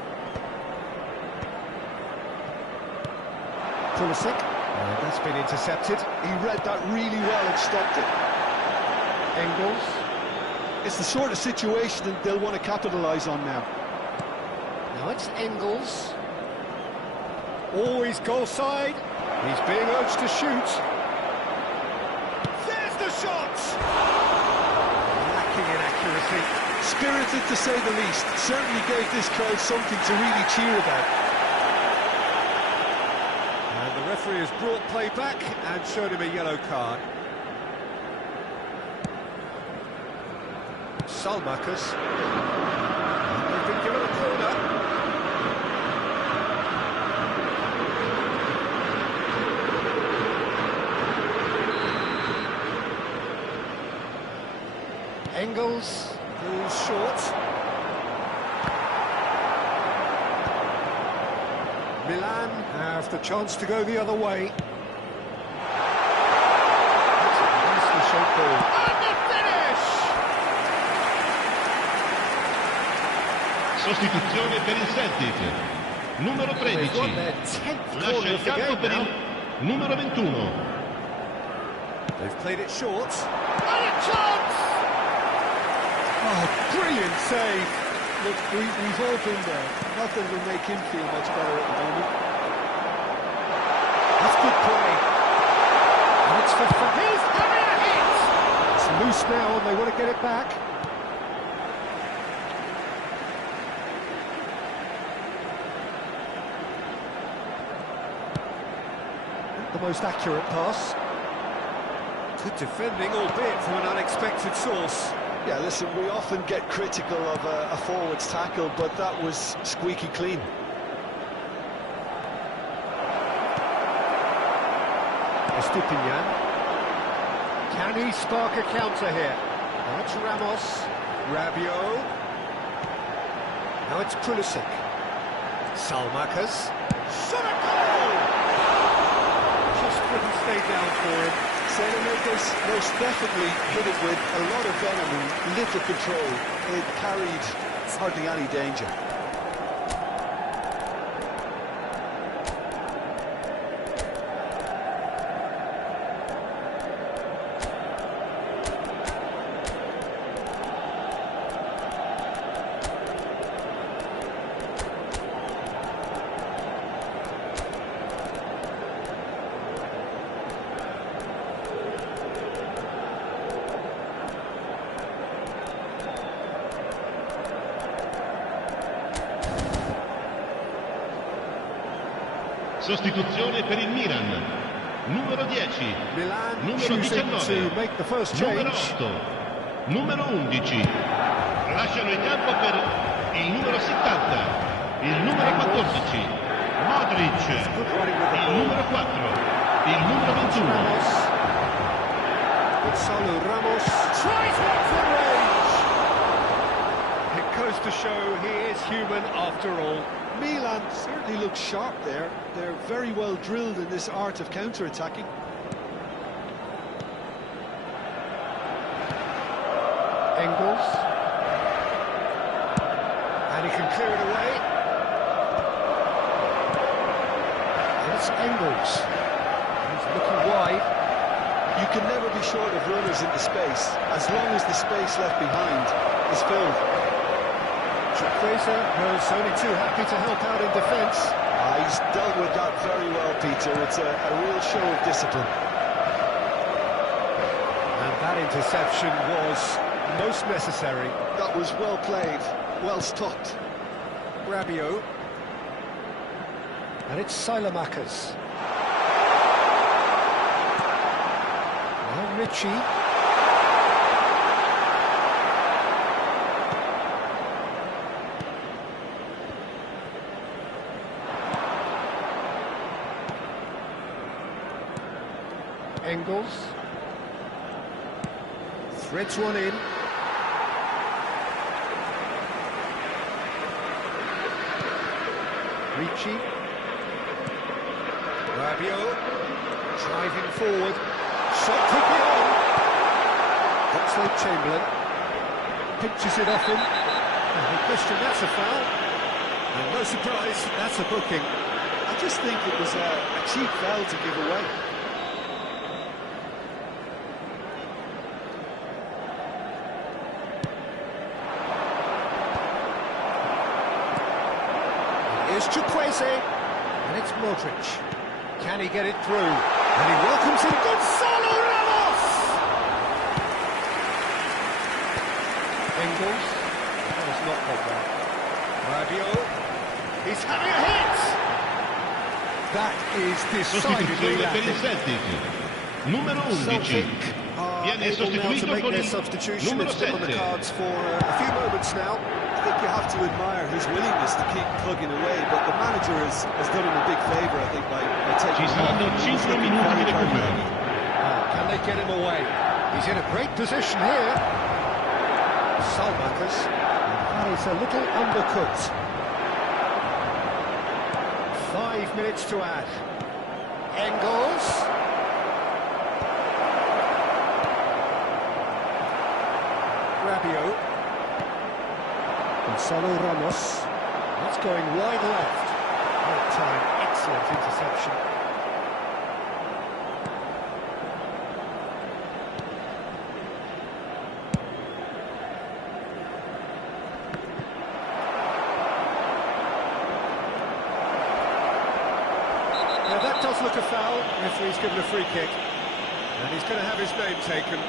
Pulisic. That's been intercepted. He read that really well and stopped it. Engels. It's the sort of situation that they'll want to capitalise on now. Now it's Engels. Always goal side. He's being urged to shoot. There's the shot! Lacking in accuracy. Spirited, to say the least. Certainly gave this crowd something to really cheer about. And the referee has brought play back and showed him a yellow card. Salmakas. They've been given a corner. Engels goes short. Milan have the chance to go the other way. That's a nicely shaped ball. And the finish! Sostituzione per il Celtic. Numero 13. Lascia il campo per il numero 21. They've played it short. And a chance! Oh, brilliant save! Look, we've all been there. Nothing will make him feel much better at the moment. That's good play. And it's for he's having a hit! It's loose now and they want to get it back. Not the most accurate pass. Good defending, albeit from an unexpected source. Yeah, listen, we often get critical of a forward's tackle, but that was squeaky clean. Estupinian. Can he spark a counter here? Now it's Ramos. Rabiot. Now it's Pulisic. Salmakas. Shot a goal! Just couldn't stay down for him. Makers most definitely hit it with a lot of venom and little control. It carried hardly any danger. Sostituzione per il Milan. Numero 10. Milan numero 19. Numero 8. Numero 11. Lasciano il campo per il numero 70. Il numero 14. Modric. Il numero 4. Il numero 21. Gonzalo Ramos tries one for range. It goes to show he is human after all. Milan certainly looks sharp there. They're very well drilled in this art of counter-attacking. Engels. And he can clear it away. And it's Engels. He's looking wide. You can never be short of runners in the space, as long as the space left behind is filled. Gjuygg was only too happy to help out in defence. He's dealt with that very well, Peter. It's a real show of discipline. And that interception was most necessary. That was well played, well stopped. Rabiot. And it's Silamakers. Now Ritchie. Engels. Threads one in. Ritchie. Rabiot. Driving forward. Shot could be on. Oxlade-Chamberlain. Pinches it off him. No question, that's a foul. And no surprise, that's a booking. I just think it was a cheap foul to give away. Here's Gjuygg, and it's Modric. Can he get it through? And he welcomes in Gonzalo Ramos! Engels. That was not Pogba. Rabiot. He's having a hit! That is decidedly lacking. Numero 11. Viene sostituito con il substitution. numero It's been on the 7. cards for a few moments now. I think you have to admire his willingness to keep plugging away, but the manager has done him a big favour, I think, by taking Ci him saranno off. 5 minuti di recupero. Can they get him away? He's in a great position here. Silamakers. That is a little undercooked. 5 minutes to add. Engels. Rabiot. Gonzalo Ramos. That's going wide left. That time, excellent interception. Now that does look a foul. Referee's given a free kick. And he's going to have his name taken.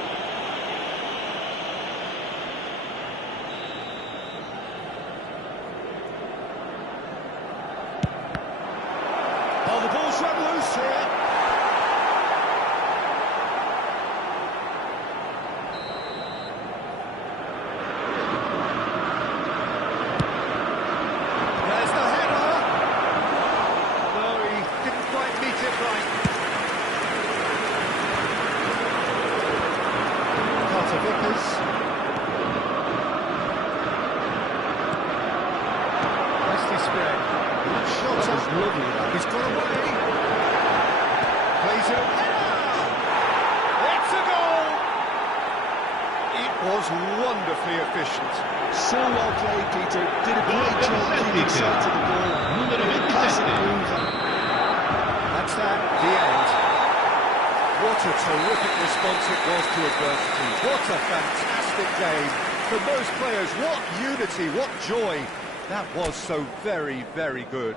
Oh, the ball's run loose here. There's the header. No, he didn't quite meet it right. Carter Vickers. Nicely spread. Shot up. Lovely. He's got away. Plays it. Header! It's a goal! It was wonderfully efficient. So well played, Peter. Did a great job keeping sight of the ball. Numero Classic 27. move. That's that, the end. What a terrific response it was to adversity. What a fantastic game. From those players, what unity, what joy. That was so very, very good.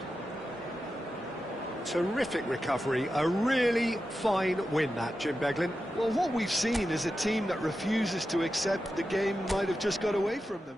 Terrific recovery, a really fine win that, Jim Beglin. Well, what we've seen is a team that refuses to accept the game might have just got away from them.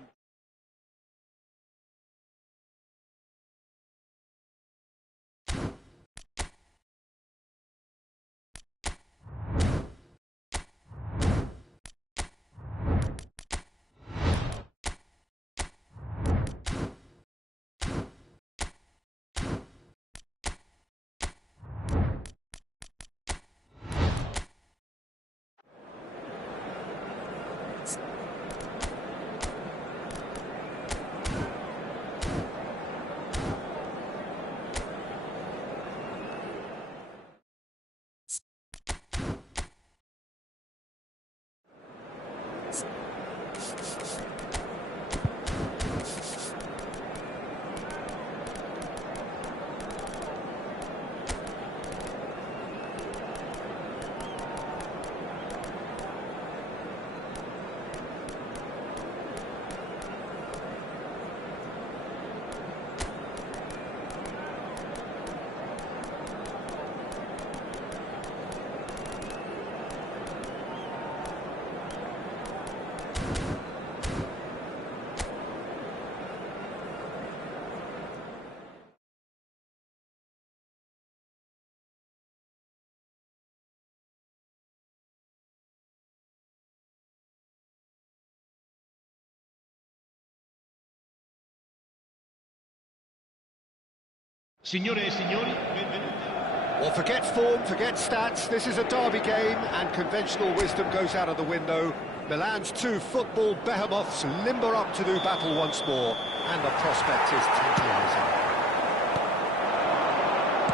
Signore e signori, benvenuti. Well, forget form, forget stats. This is a derby game, and conventional wisdom goes out of the window. Milan's two football behemoths limber up to do battle once more, and the prospect is tantalising.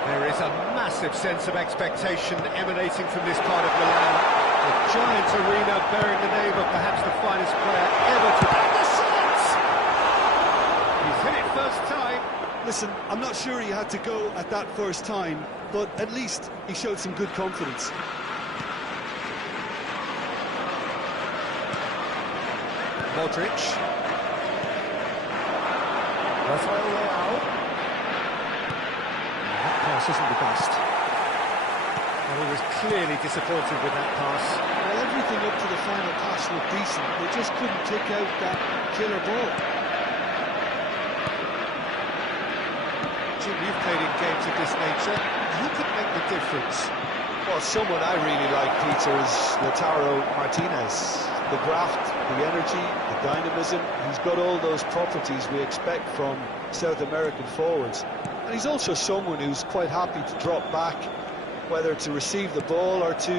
There is a massive sense of expectation emanating from this part of Milan. A giant arena bearing the name of perhaps the finest player ever to... And the shot! He's hit it first time. Listen, I'm not sure he had to go at that first time, but at least he showed some good confidence. Modric. Rafael Leao. That pass isn't the best. And he was clearly disappointed with that pass. Well, everything up to the final pass looked decent. They just couldn't pick out that killer ball. Jim, you've played in games of this nature. Who could make the difference? Well, someone I really like, Peter, is Lautaro Martinez. The graft, the energy, the dynamism, he's got all those properties we expect from South American forwards. And he's also someone who's quite happy to drop back, whether to receive the ball or to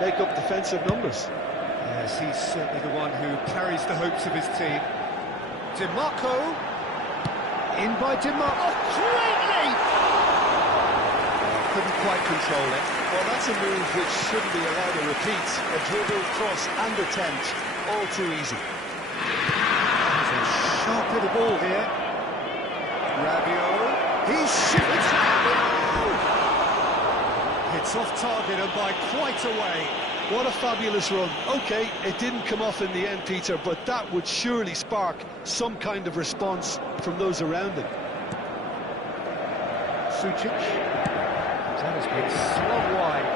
make up defensive numbers. Yes, he's certainly the one who carries the hopes of his team. DiMarco. In by DiMarco. Oh, great leap! Couldn't quite control it. Well, that's a move which shouldn't be allowed to repeat. A dribble, cross and attempt, all too easy. There's a sharp little ball here. Rabiot. He shoots. It's off target and by quite a way. What a fabulous run. OK, it didn't come off in the end, Peter, but that would surely spark some kind of response from those around him. Gjuygg. That has been slung wide.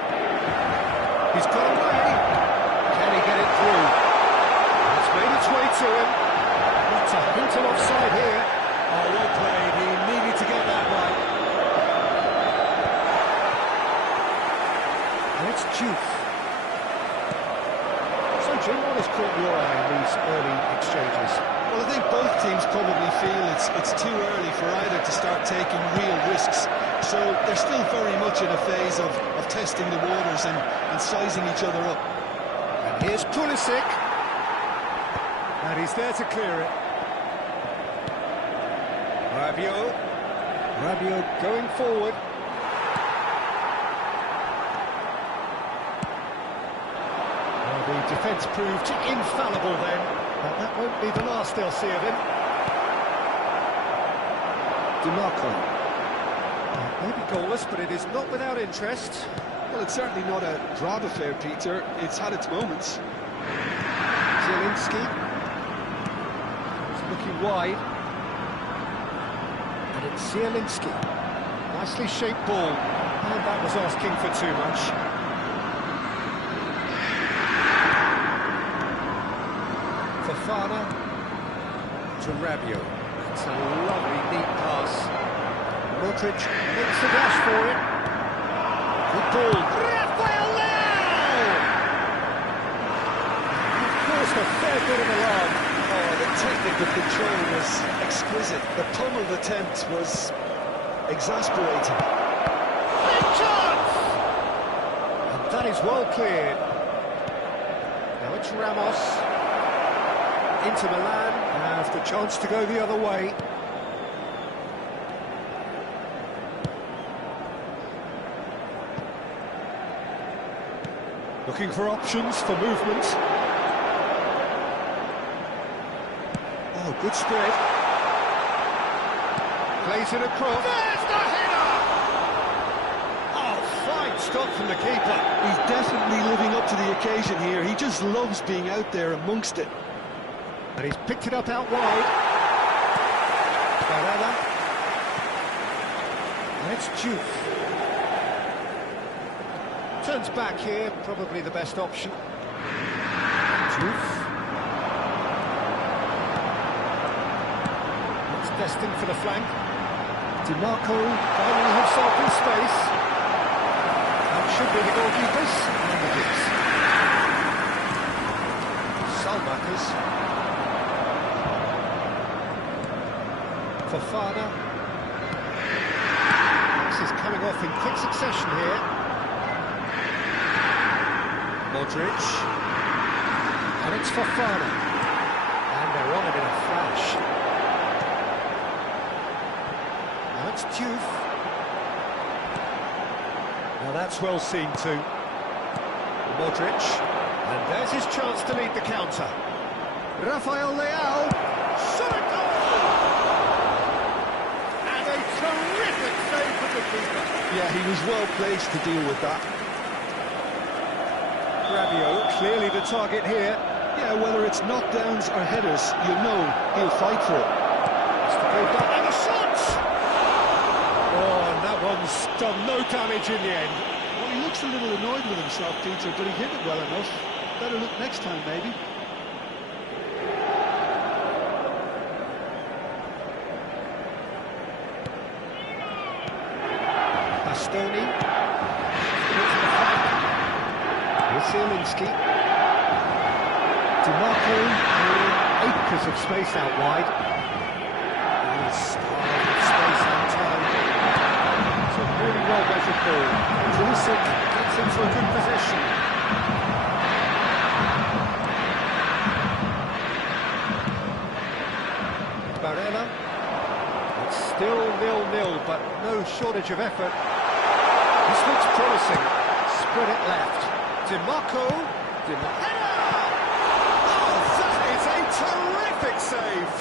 He's got away. Can he get it through? It's made its way to him. Not a hint of offside here. Oh, well played. He needed to get that right. And it's Gjuygg. So, Jim, what has caught your eye in these early exchanges? Well, I think both teams probably feel it's too early for either to start taking real risks. So they're still very much in a phase of testing the waters and sizing each other up. And here's Pulisic. And he's there to clear it. Rabiot going forward. Well, the defence proved infallible then. But that won't be the last they'll see of him. DiMarco. Maybe goalless, but it is not without interest. Well, it's certainly not a drab affair, Peter. It's had its moments. Zielinski. He's looking wide. And it's Zielinski. Nicely shaped ball. And that was asking for too much. Fofana to Rabiot. It's a lovely, neat pass. Modric makes a dash for it. Good ball. Rafael Leao! Of course, a fair bit of alarm. Oh, the technical control was exquisite. The pummeled attempt was exasperating. Big chance! And that is well cleared. Now it's Ramos. Into Milan. Have the chance to go the other way. Looking for options for movement. Oh, good spread. Plays it across. There's the header! Oh, fine stop from the keeper. He's definitely living up to the occasion here. He just loves being out there amongst it. And he's picked it up out wide. Barella. And it's Gjuygg. Turns back here, probably the best option. Gjuygg. It's destined for the flank. DiMarco finding himself in space. That should be the goalkeepers. And it is. Salmakers. Fofana. passes coming off in quick succession here. Modric. And it's Fofana. And they're on it in a flash. Now it's Gjuygg. Now that's well seen too. Modric. And there's his chance to lead the counter. Rafael Leao. Shot it goal! And a terrific save from the keeper. Yeah, he was well placed to deal with that. Rabiot, clearly the target here. Yeah, whether it's knockdowns or headers, you know he'll fight for it. And a shot! Oh, and that one's done no damage in the end. Well, he looks a little annoyed with himself, Peter, but he hit it well enough. Better look next time, maybe. Bastoni. Here's Zielinski. DiMarco in acres of space out wide. He's starved of space and time. It's a really well measured ball. Pulisic gets into a good position. Barella. It's still 0-0, but no shortage of effort. This looks promising. Spread it left. DiMarco. Header! Oh, that is a terrific save.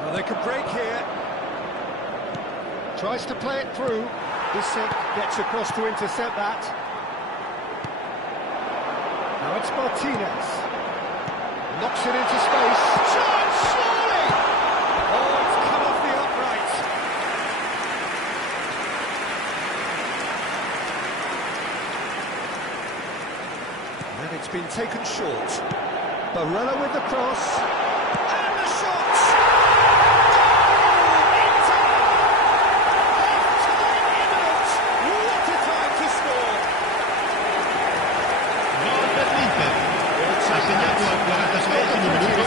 Well, they could break here. Tries to play it through. Bissek gets across to intercept that. Now it's Martinez. Knocks it into space. Chance, surely! Oh, it's come off the upright. And it's been taken short. Barella with the cross. And the shot! Oh, Inter! Half-time imminent! What a time to score! Gol per l'Inter. Ha segnato al 46esimo minuto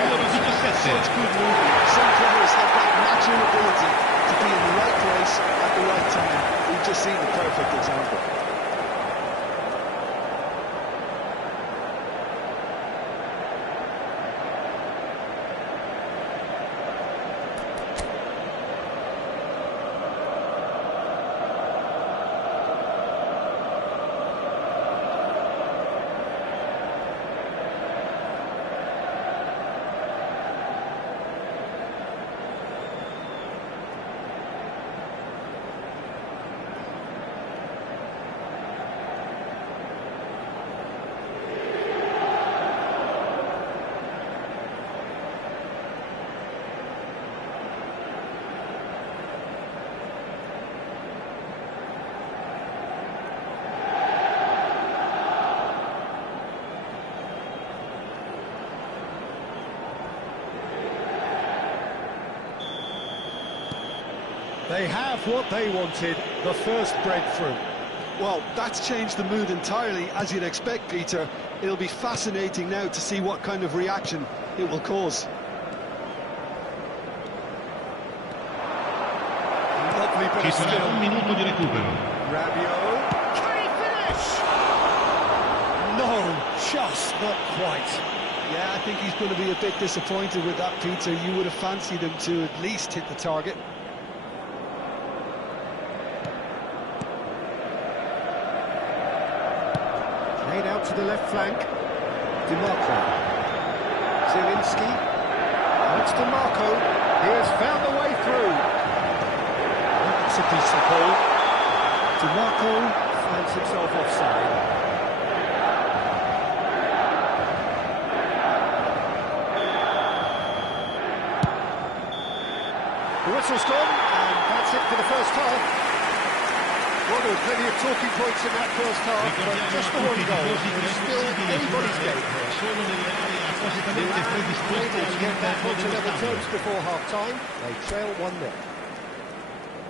numero 17. Such good movement. Some players have that natural ability to be in the right place at the right time. We've just seen the perfect example. They have what they wanted, the first breakthrough. Well, that's changed the mood entirely, as you'd expect, Peter. It'll be fascinating now to see what kind of reaction it will cause. Lovely bit Ci of sarà skill. un minuto di recupero. Rabiot. Can he finish? No, just not quite. Yeah, I think he's going to be a bit disappointed with that, Peter. You would have fancied him to at least hit the target. Played out to the left flank. DiMarco. Zielinski. Now it's DiMarco. He has found a way through. That's a decent ball. DiMarco finds himself offside. The whistle's gone, and that's it for the first half. Well, there were plenty of talking points in that first half, but just the one goal. It's still anybody's game here. Able to get back onto level terms before half-time. They trail 1-0.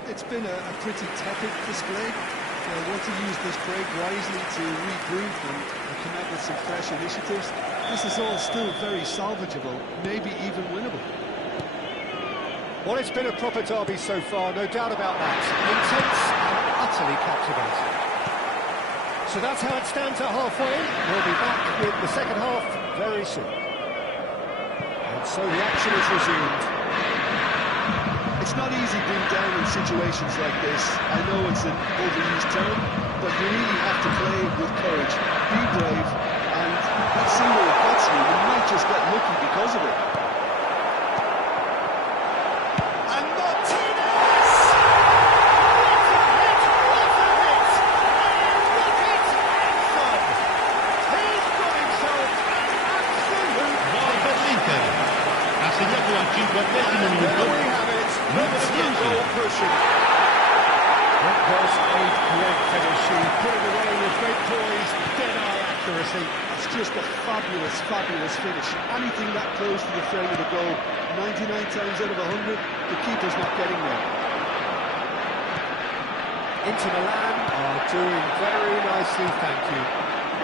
It's been a pretty tepid display. They want to use this break wisely to regroup and come out with some fresh initiatives. This is all still very salvageable, maybe even winnable. Well, it's been a proper derby so far, no doubt about that. Intense and utterly captivating. So that's how it stands at halfway. We'll be back with the second half very soon. And so the action is resumed. It's not easy being down in situations like this. I know it's an overused term, but you really have to play with courage, be brave, and let's see where it gets you. You might just get lucky because of it. And Martinez! What a hit! Rocket Edson! He's got himself an absolute... Gol per l'Inter. Ha segnato al 50° minuto. There we have it. Let's goal pushing. That was a great finish. He put it away with great poise, dead-eye accuracy. It's just a fabulous, fabulous finish. Anything that close to the frame of the goal, 99 times out of 100, the keeper's not getting there. Inter Milan are doing very nicely, thank you.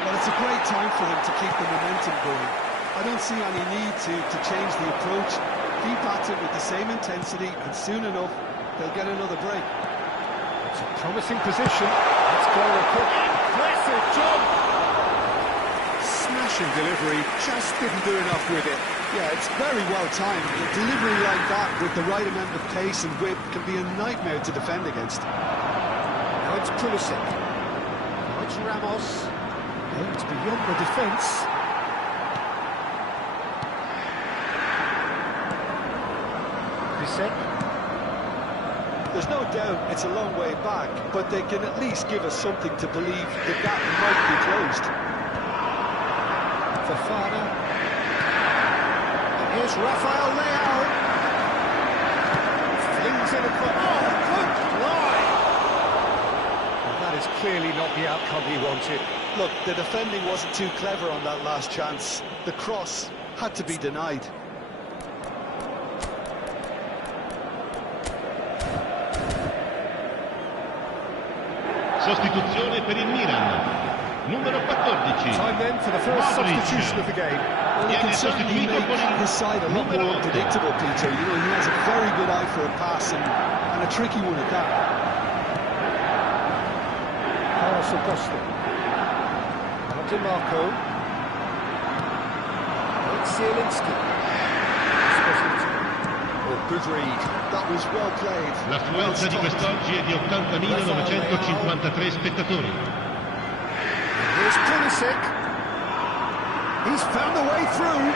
Well, it's a great time for them to keep the momentum going. I don't see any need to change the approach. Keep at it with the same intensity, and soon enough, they'll get another break. It's a promising position. Let's go a quick, impressive job. Smashing delivery, just didn't do enough with it. Yeah, it's very well timed. A delivery like that with the right amount of pace and whip can be a nightmare to defend against. Now it's Pulisic. Now it's Ramos. Oh, it's beyond the defence. There's no doubt it's a long way back, but they can at least give us something to believe that that might be closed. Fofana. And here's Rafael Leao. Flings in across. Oh, good fly! Well, that is clearly not the outcome he wanted. Look, the defending wasn't too clever on that last chance. The cross had to be denied. Sostituzione per il Milan. Numero 14. Time then for the first substitution of the game. Well, he can certainly make his side a lot more unpredictable, Peter. You know, he has a very good eye for a pass and a tricky one at that. Carlos Augusto. Now Di Marco. It's Zielinski. Oh, good read. That was well played. L'affluenza di quest'oggi è di 80.953 spettatori. Here's Pulisic. He's found the way through.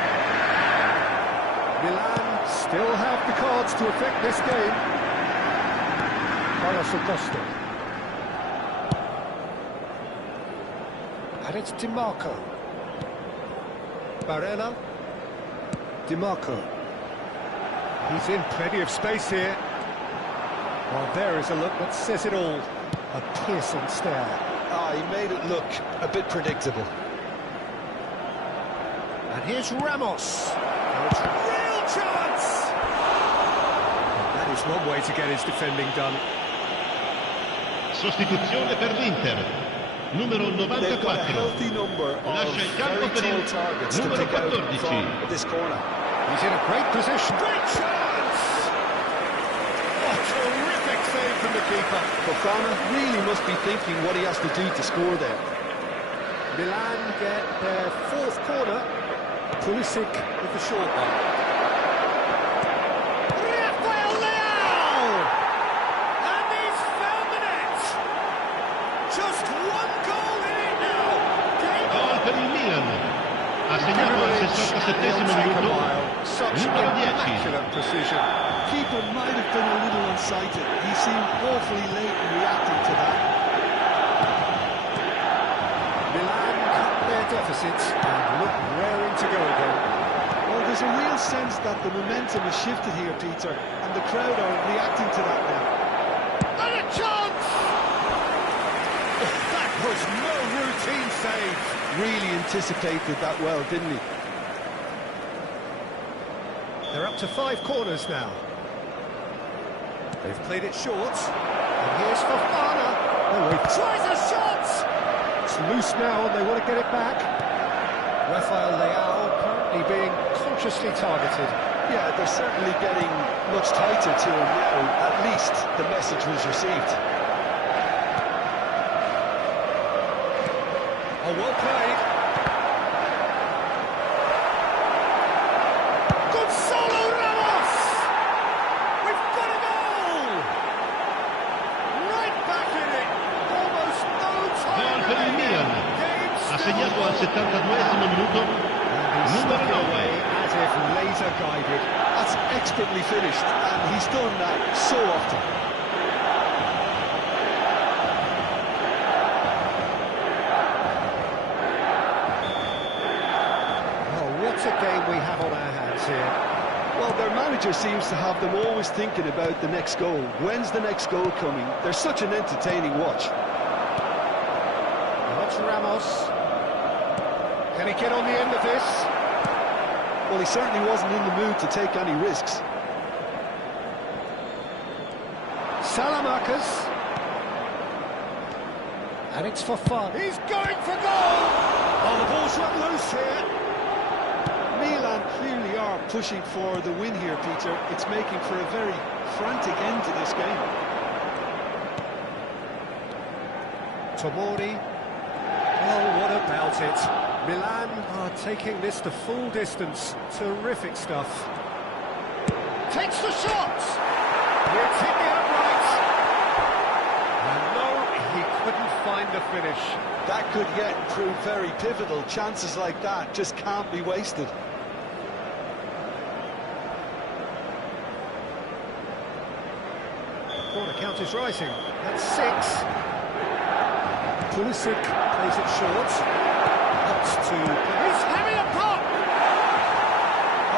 Milan still have the cards to affect this game. Carlos Augusto. And it's Di Marco. Barella. Di Marco. He's in plenty of space here. Well, there is a look that says it all. A piercing stare. Ah, he made it look a bit predictable. And here's Ramos. Now it's a real chance! And that is one way to get his defending done. Sostituzione per l'Inter. Numero They've got a 94. healthy number of Lascia il campo very per tall il targets to numero pick out 14. from this corner. He's in a great position. Great chance! Oh, terrific save from the keeper. Fofana really must be thinking what he has to do to score there. Milan get their fourth corner. Pulisic with the short one. Rafael Leao! And he's found the net! Just one goal in it now. Game Gol per il Milan. Ha segnato al 67° minuto. Such Numero 10. immaculate precision. Keeper might have been a little unsighted. He seemed awfully late in reacting to that. Milan cut their deficits and look raring to go again. Well, there's a real sense that the momentum has shifted here, Peter, and the crowd are reacting to that now. And a chance! That was no routine save. Really anticipated that well, didn't he? They're up to 5 corners now. They've played it short. And here's Fofana. Oh, he tries a shot! It's loose now and they want to get it back. Rafael Leao apparently being consciously targeted. Yeah, they're certainly getting much tighter to him now. At least the message was received. Oh, well played. Gonzalo Ramos! We've got a goal! Right back in it. Almost no time Gol per il Milan. Ha segnato al 72esimo minuto. Numero 9. As if laser guided. That's expertly finished, and he's done that so often. What a game we have on our hands here. Well, their manager seems to have them always thinking about the next goal. When's the next goal coming? They're such an entertaining watch. That's Ramos. Can he get on the end of this? Well, he certainly wasn't in the mood to take any risks. Salamakers. And it's for fun. He's going for goal! Oh, the ball's run loose here. Milan clearly are pushing for the win here, Peter. It's making for a very frantic end to this game. Tomori. Well, what about it? Milan are taking this the full distance. Terrific stuff. Takes the shot! It's hit the upright. And no, he couldn't find the finish. That could yet prove very pivotal. Chances like that just can't be wasted. Corner count is rising. That's 6. Pulisic plays it short. Up to... He's having a pop!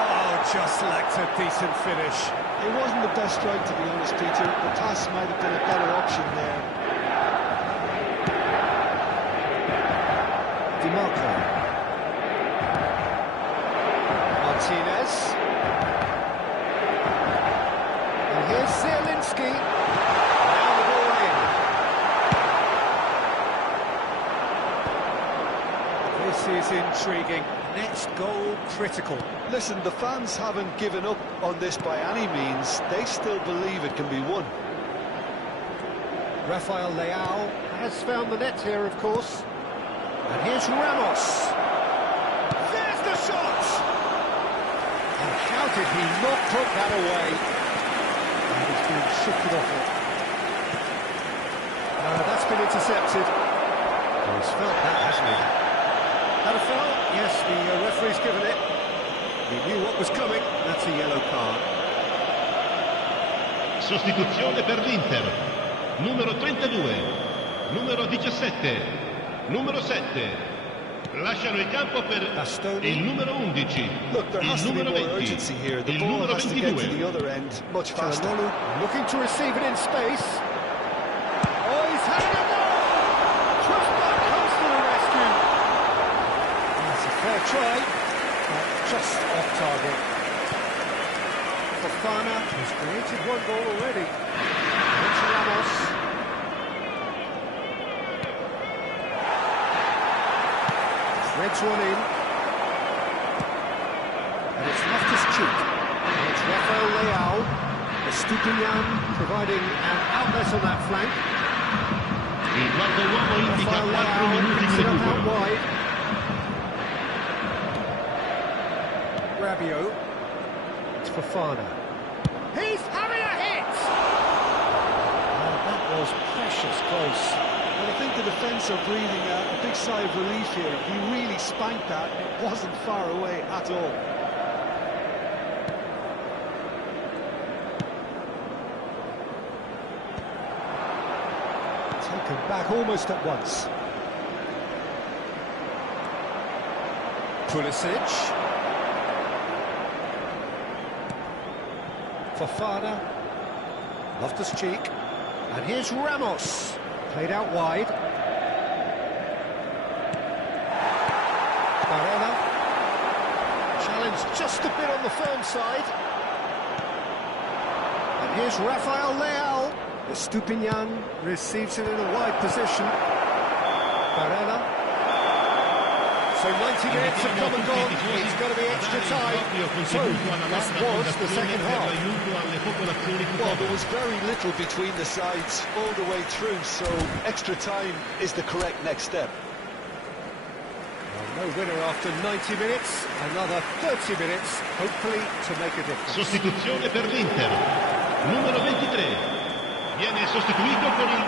Oh, just lacked a decent finish. It wasn't the best strike, to be honest, Peter. The pass might have been a better option there. DiMarco. Martinez. And here's Zielinski. Now the ball in. This is intriguing. Next goal critical. Listen, the fans haven't given up on this by any means. They still believe it can be won. Rafael Leao has found the net here, of course. And here's Ramos. There's the shot! And how did he not put that away? And he's been shifted off it. That's been intercepted. Oh, he's felt that, hasn't he? Had a foul? Yes, the referee's given it. He knew what was coming. That's a yellow card. Sostituzione per l'Inter. Numero 32. Numero 17. Numero 7. Lasciano il campo per Bastoni. il numero 11. Look, there has to be more urgency here. The ball has to get to the other end much faster. Looking to receive it in space. Oh, he's having a goal! Trustback comes to the rescue. That's a fair try, but just off target. Fofana has created one goal already. It's Ramos. Threads one in. And it's Loftus-Cheek. And it's Rafael Leao. Estupinian providing an outlet on that flank. Il quarto uomo indica 4 minuti di Out recupero. wide. Rabiot. It's Fofana. He's having a hit! Oh, that was precious close. Well, I think the defence are breathing a big sigh of relief here. He really spanked that. It wasn't far away at all. Taken back almost at once. Pulisic. Fofana. Loftus-Cheek. And here's Ramos. Played out wide. Barella. Challenged just a bit on the firm side. And here's Rafael Leao. Estupinian receives it in a wide position. Barella. So 90 minutes have come and gone. It's going to be extra time. So that was the second half. Well, there was very little between the sides all the way through, so extra time is the correct next step. Well, no winner after 90 minutes. Another 30 minutes, hopefully, to make a difference. Sostituzione per l'Inter. Numero 23. Viene sostituito con il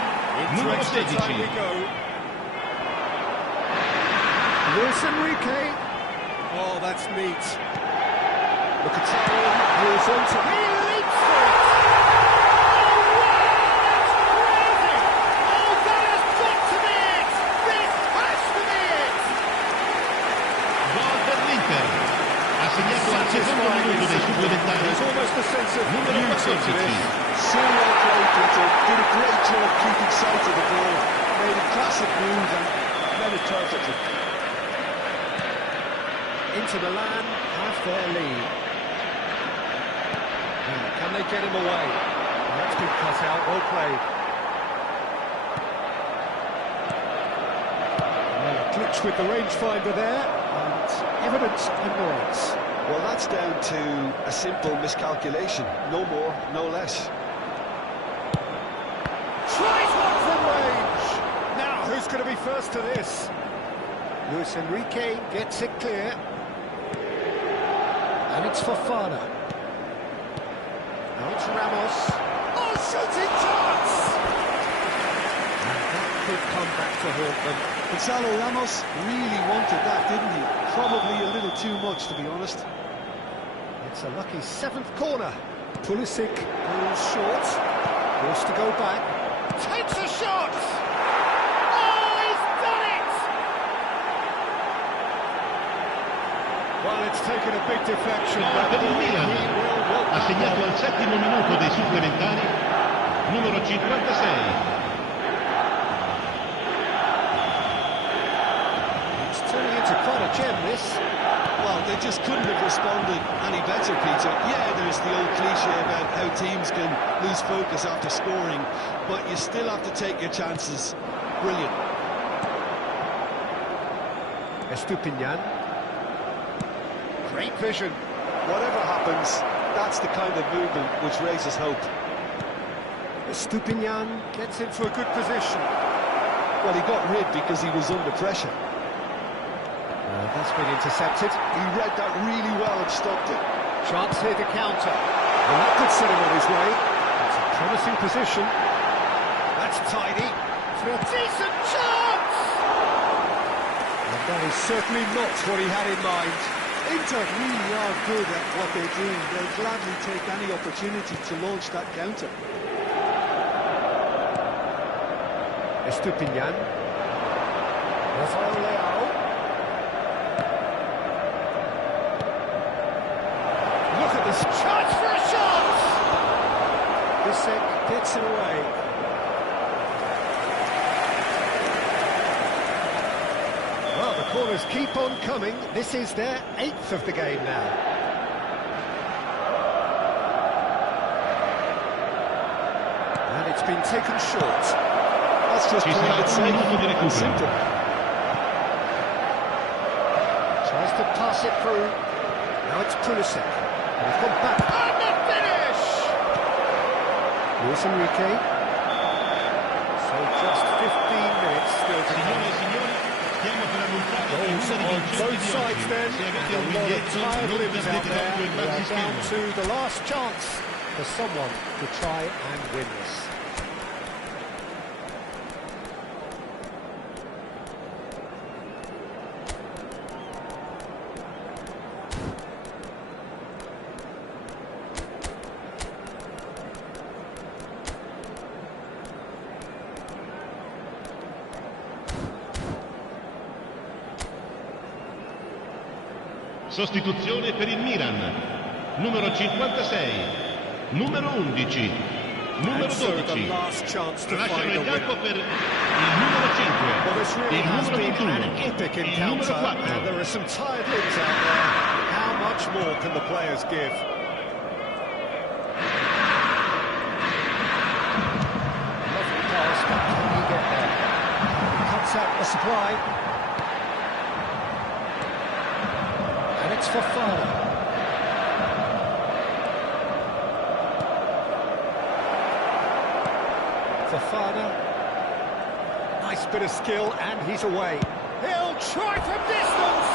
numero 16. Luis Enrique. Oh, that's neat. Look at Taylor, who is on to... He leaps for it! Oh, wow, that's crazy! Oh, that has got to be it! This has to be it! Gol per l'Inter. Ha segnato al secondo minuto dei supplementari. There's almost a sense of numero 14. So well played, Peter. Did a great job keeping sight of the ball. Made a classic move and led it perfectly. Inter Milan have their lead. Now, can they get him away? Well, that's been cut out, well played. Well, a glitch with the rangefinder there, and evident annoyance. Well, that's down to a simple miscalculation. No more, no less. Tries one from range! Now, who's going to be first to this? Luis Enrique gets it clear. And it's Fofana. Now it's Ramos. Oh, shooting chance! And that could come back to haunt them. Gonzalo Ramos really wanted that, didn't he? Probably a little too much, to be honest. It's a lucky seventh corner. Pulisic goes short. Forced to go back. Takes a shot! Oh, he's done it! Well, it's taken a big deflection, but Per il Milan. Ha segnato al settimo minuto dei supplementari. Numero 56. It's turning into quite a gem, this. Well, they just couldn't have responded any better, Peter. Yeah, there's the old cliche about how teams can lose focus after scoring, but you still have to take your chances. Brilliant. Estupinian. Great vision. Whatever happens, that's the kind of movement which raises hope. Estupinian gets into a good position. Well, he got rid because he was under pressure. That's been intercepted. He read that really well and stopped it. Chance here to counter. Well, that could set him on his way. It's a promising position. That's tidy. For a decent chance! And that is certainly not what he had in mind. Inter really are good at what they're doing. They'll gladly take any opportunity to launch that counter. Estupinian. Rafael Leao. Look at this chance for a shot! Bissek gets it away. Well, the corners keep on coming. This is their 8th of the game now. And it's been taken short. That's just playing it safe and simple. Tries to pass it through. Now it's Pulisic. And he's gone back. And the finish! Luis Enrique. So just 15 minutes still to come. Goals on both sides then. A lot of tired limbs out there. We are down to the last chance for someone to try and win this. Sostituzione per il Milan. Numero 56. Numero 11. Numero 12. Lasciano il campo per il numero 5. Il numero 21. Il numero 4. There are some tired limbs out there. How much more can the players give? Lovely pass, but can he get there? Cuts out the supply. It's Fofana. Fofana. Nice bit of skill, and he's away. He'll try from distance!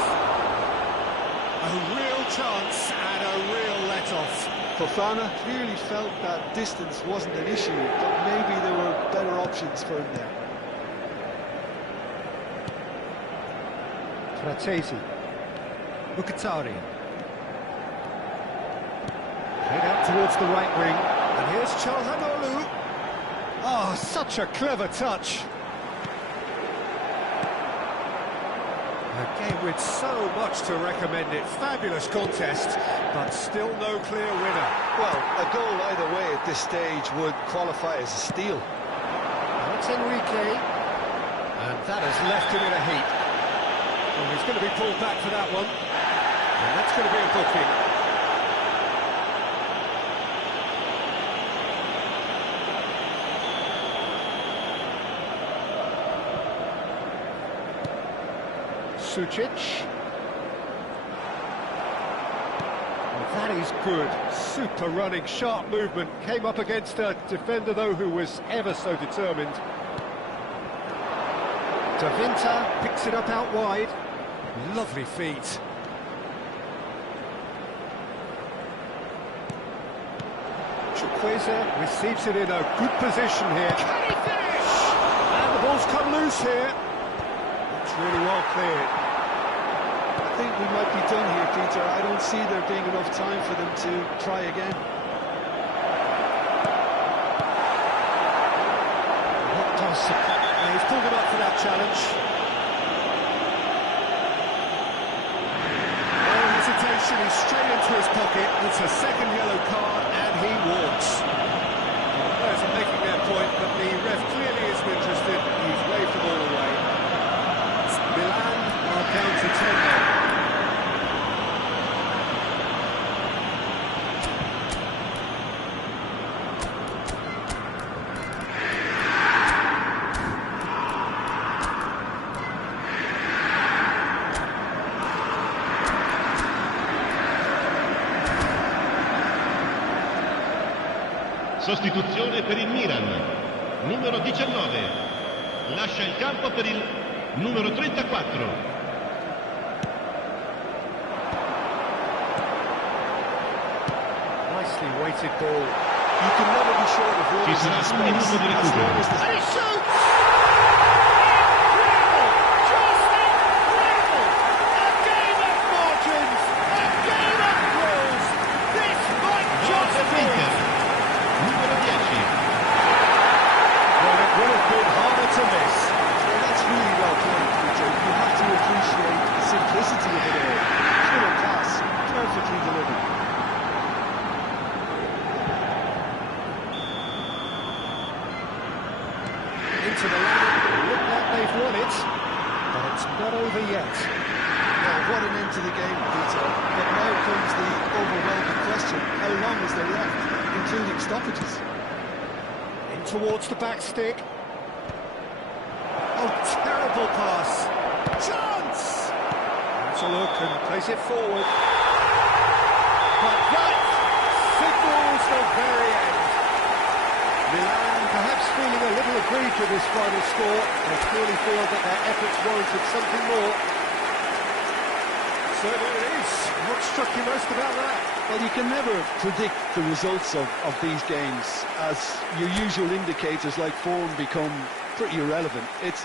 A real chance and a real let-off. Fofana clearly felt that distance wasn't an issue, but maybe there were better options for him there. Fratesi. Mkhitaryan. Played out towards the right wing. And here's Çalhanoğlu. Oh, such a clever touch. A game with so much to recommend it. Fabulous contest, but still no clear winner. Well, a goal either way at this stage would qualify as a steal. That's Enrique. And that has left him in a heap. Well, he's going to be pulled back for that one. And that's going to be a booking. Sucic. Well, that is good. Super running, sharp movement. Came up against a defender, though, who was ever so determined. Davinta picks it up out wide. Lovely feet. Chukwueze receives it in a good position here. Can he finish? And the ball's come loose here. It's really well cleared. I think we might be done here, Peter. I don't see there being enough time for them to try again. What does he's pulled him up for that challenge. No hesitation, he's straight into his pocket. It's a second yellow card, and he walks. Well, the players are making their point, but the ref clearly isn't interested. He's waved them all away. Milan are down to 10 men. Sostituzione per il Milan, numero 19, lascia il campo per il numero 34. Nicely weighted ball. You can never be short of Ci runners in sarà space. un minuto di As long as recupero. And he shoots! Incredible! Just incredible! A game of margins! A game of goals! This might just be Inter, it! numero 10. Well, it would have been harder to miss. Well, that's really well played, Peter. You have to appreciate the simplicity of it all. Pure class, perfectly delivered. Into the line, look like they've won it, but it's not over yet. Well, what an end to the game, Peter. But now comes the overwhelming question. How long is there left, including stoppages? In towards the back stick. Oh, terrible pass. Chance! That's a look and plays it forward. But that signals the very end. Milan perhaps feeling a little aggrieved with this final score. They clearly feel that their efforts warranted something more. So there it is. What struck you most about that? Well, you can never predict the results of these games, as your usual indicators like form become pretty irrelevant. It's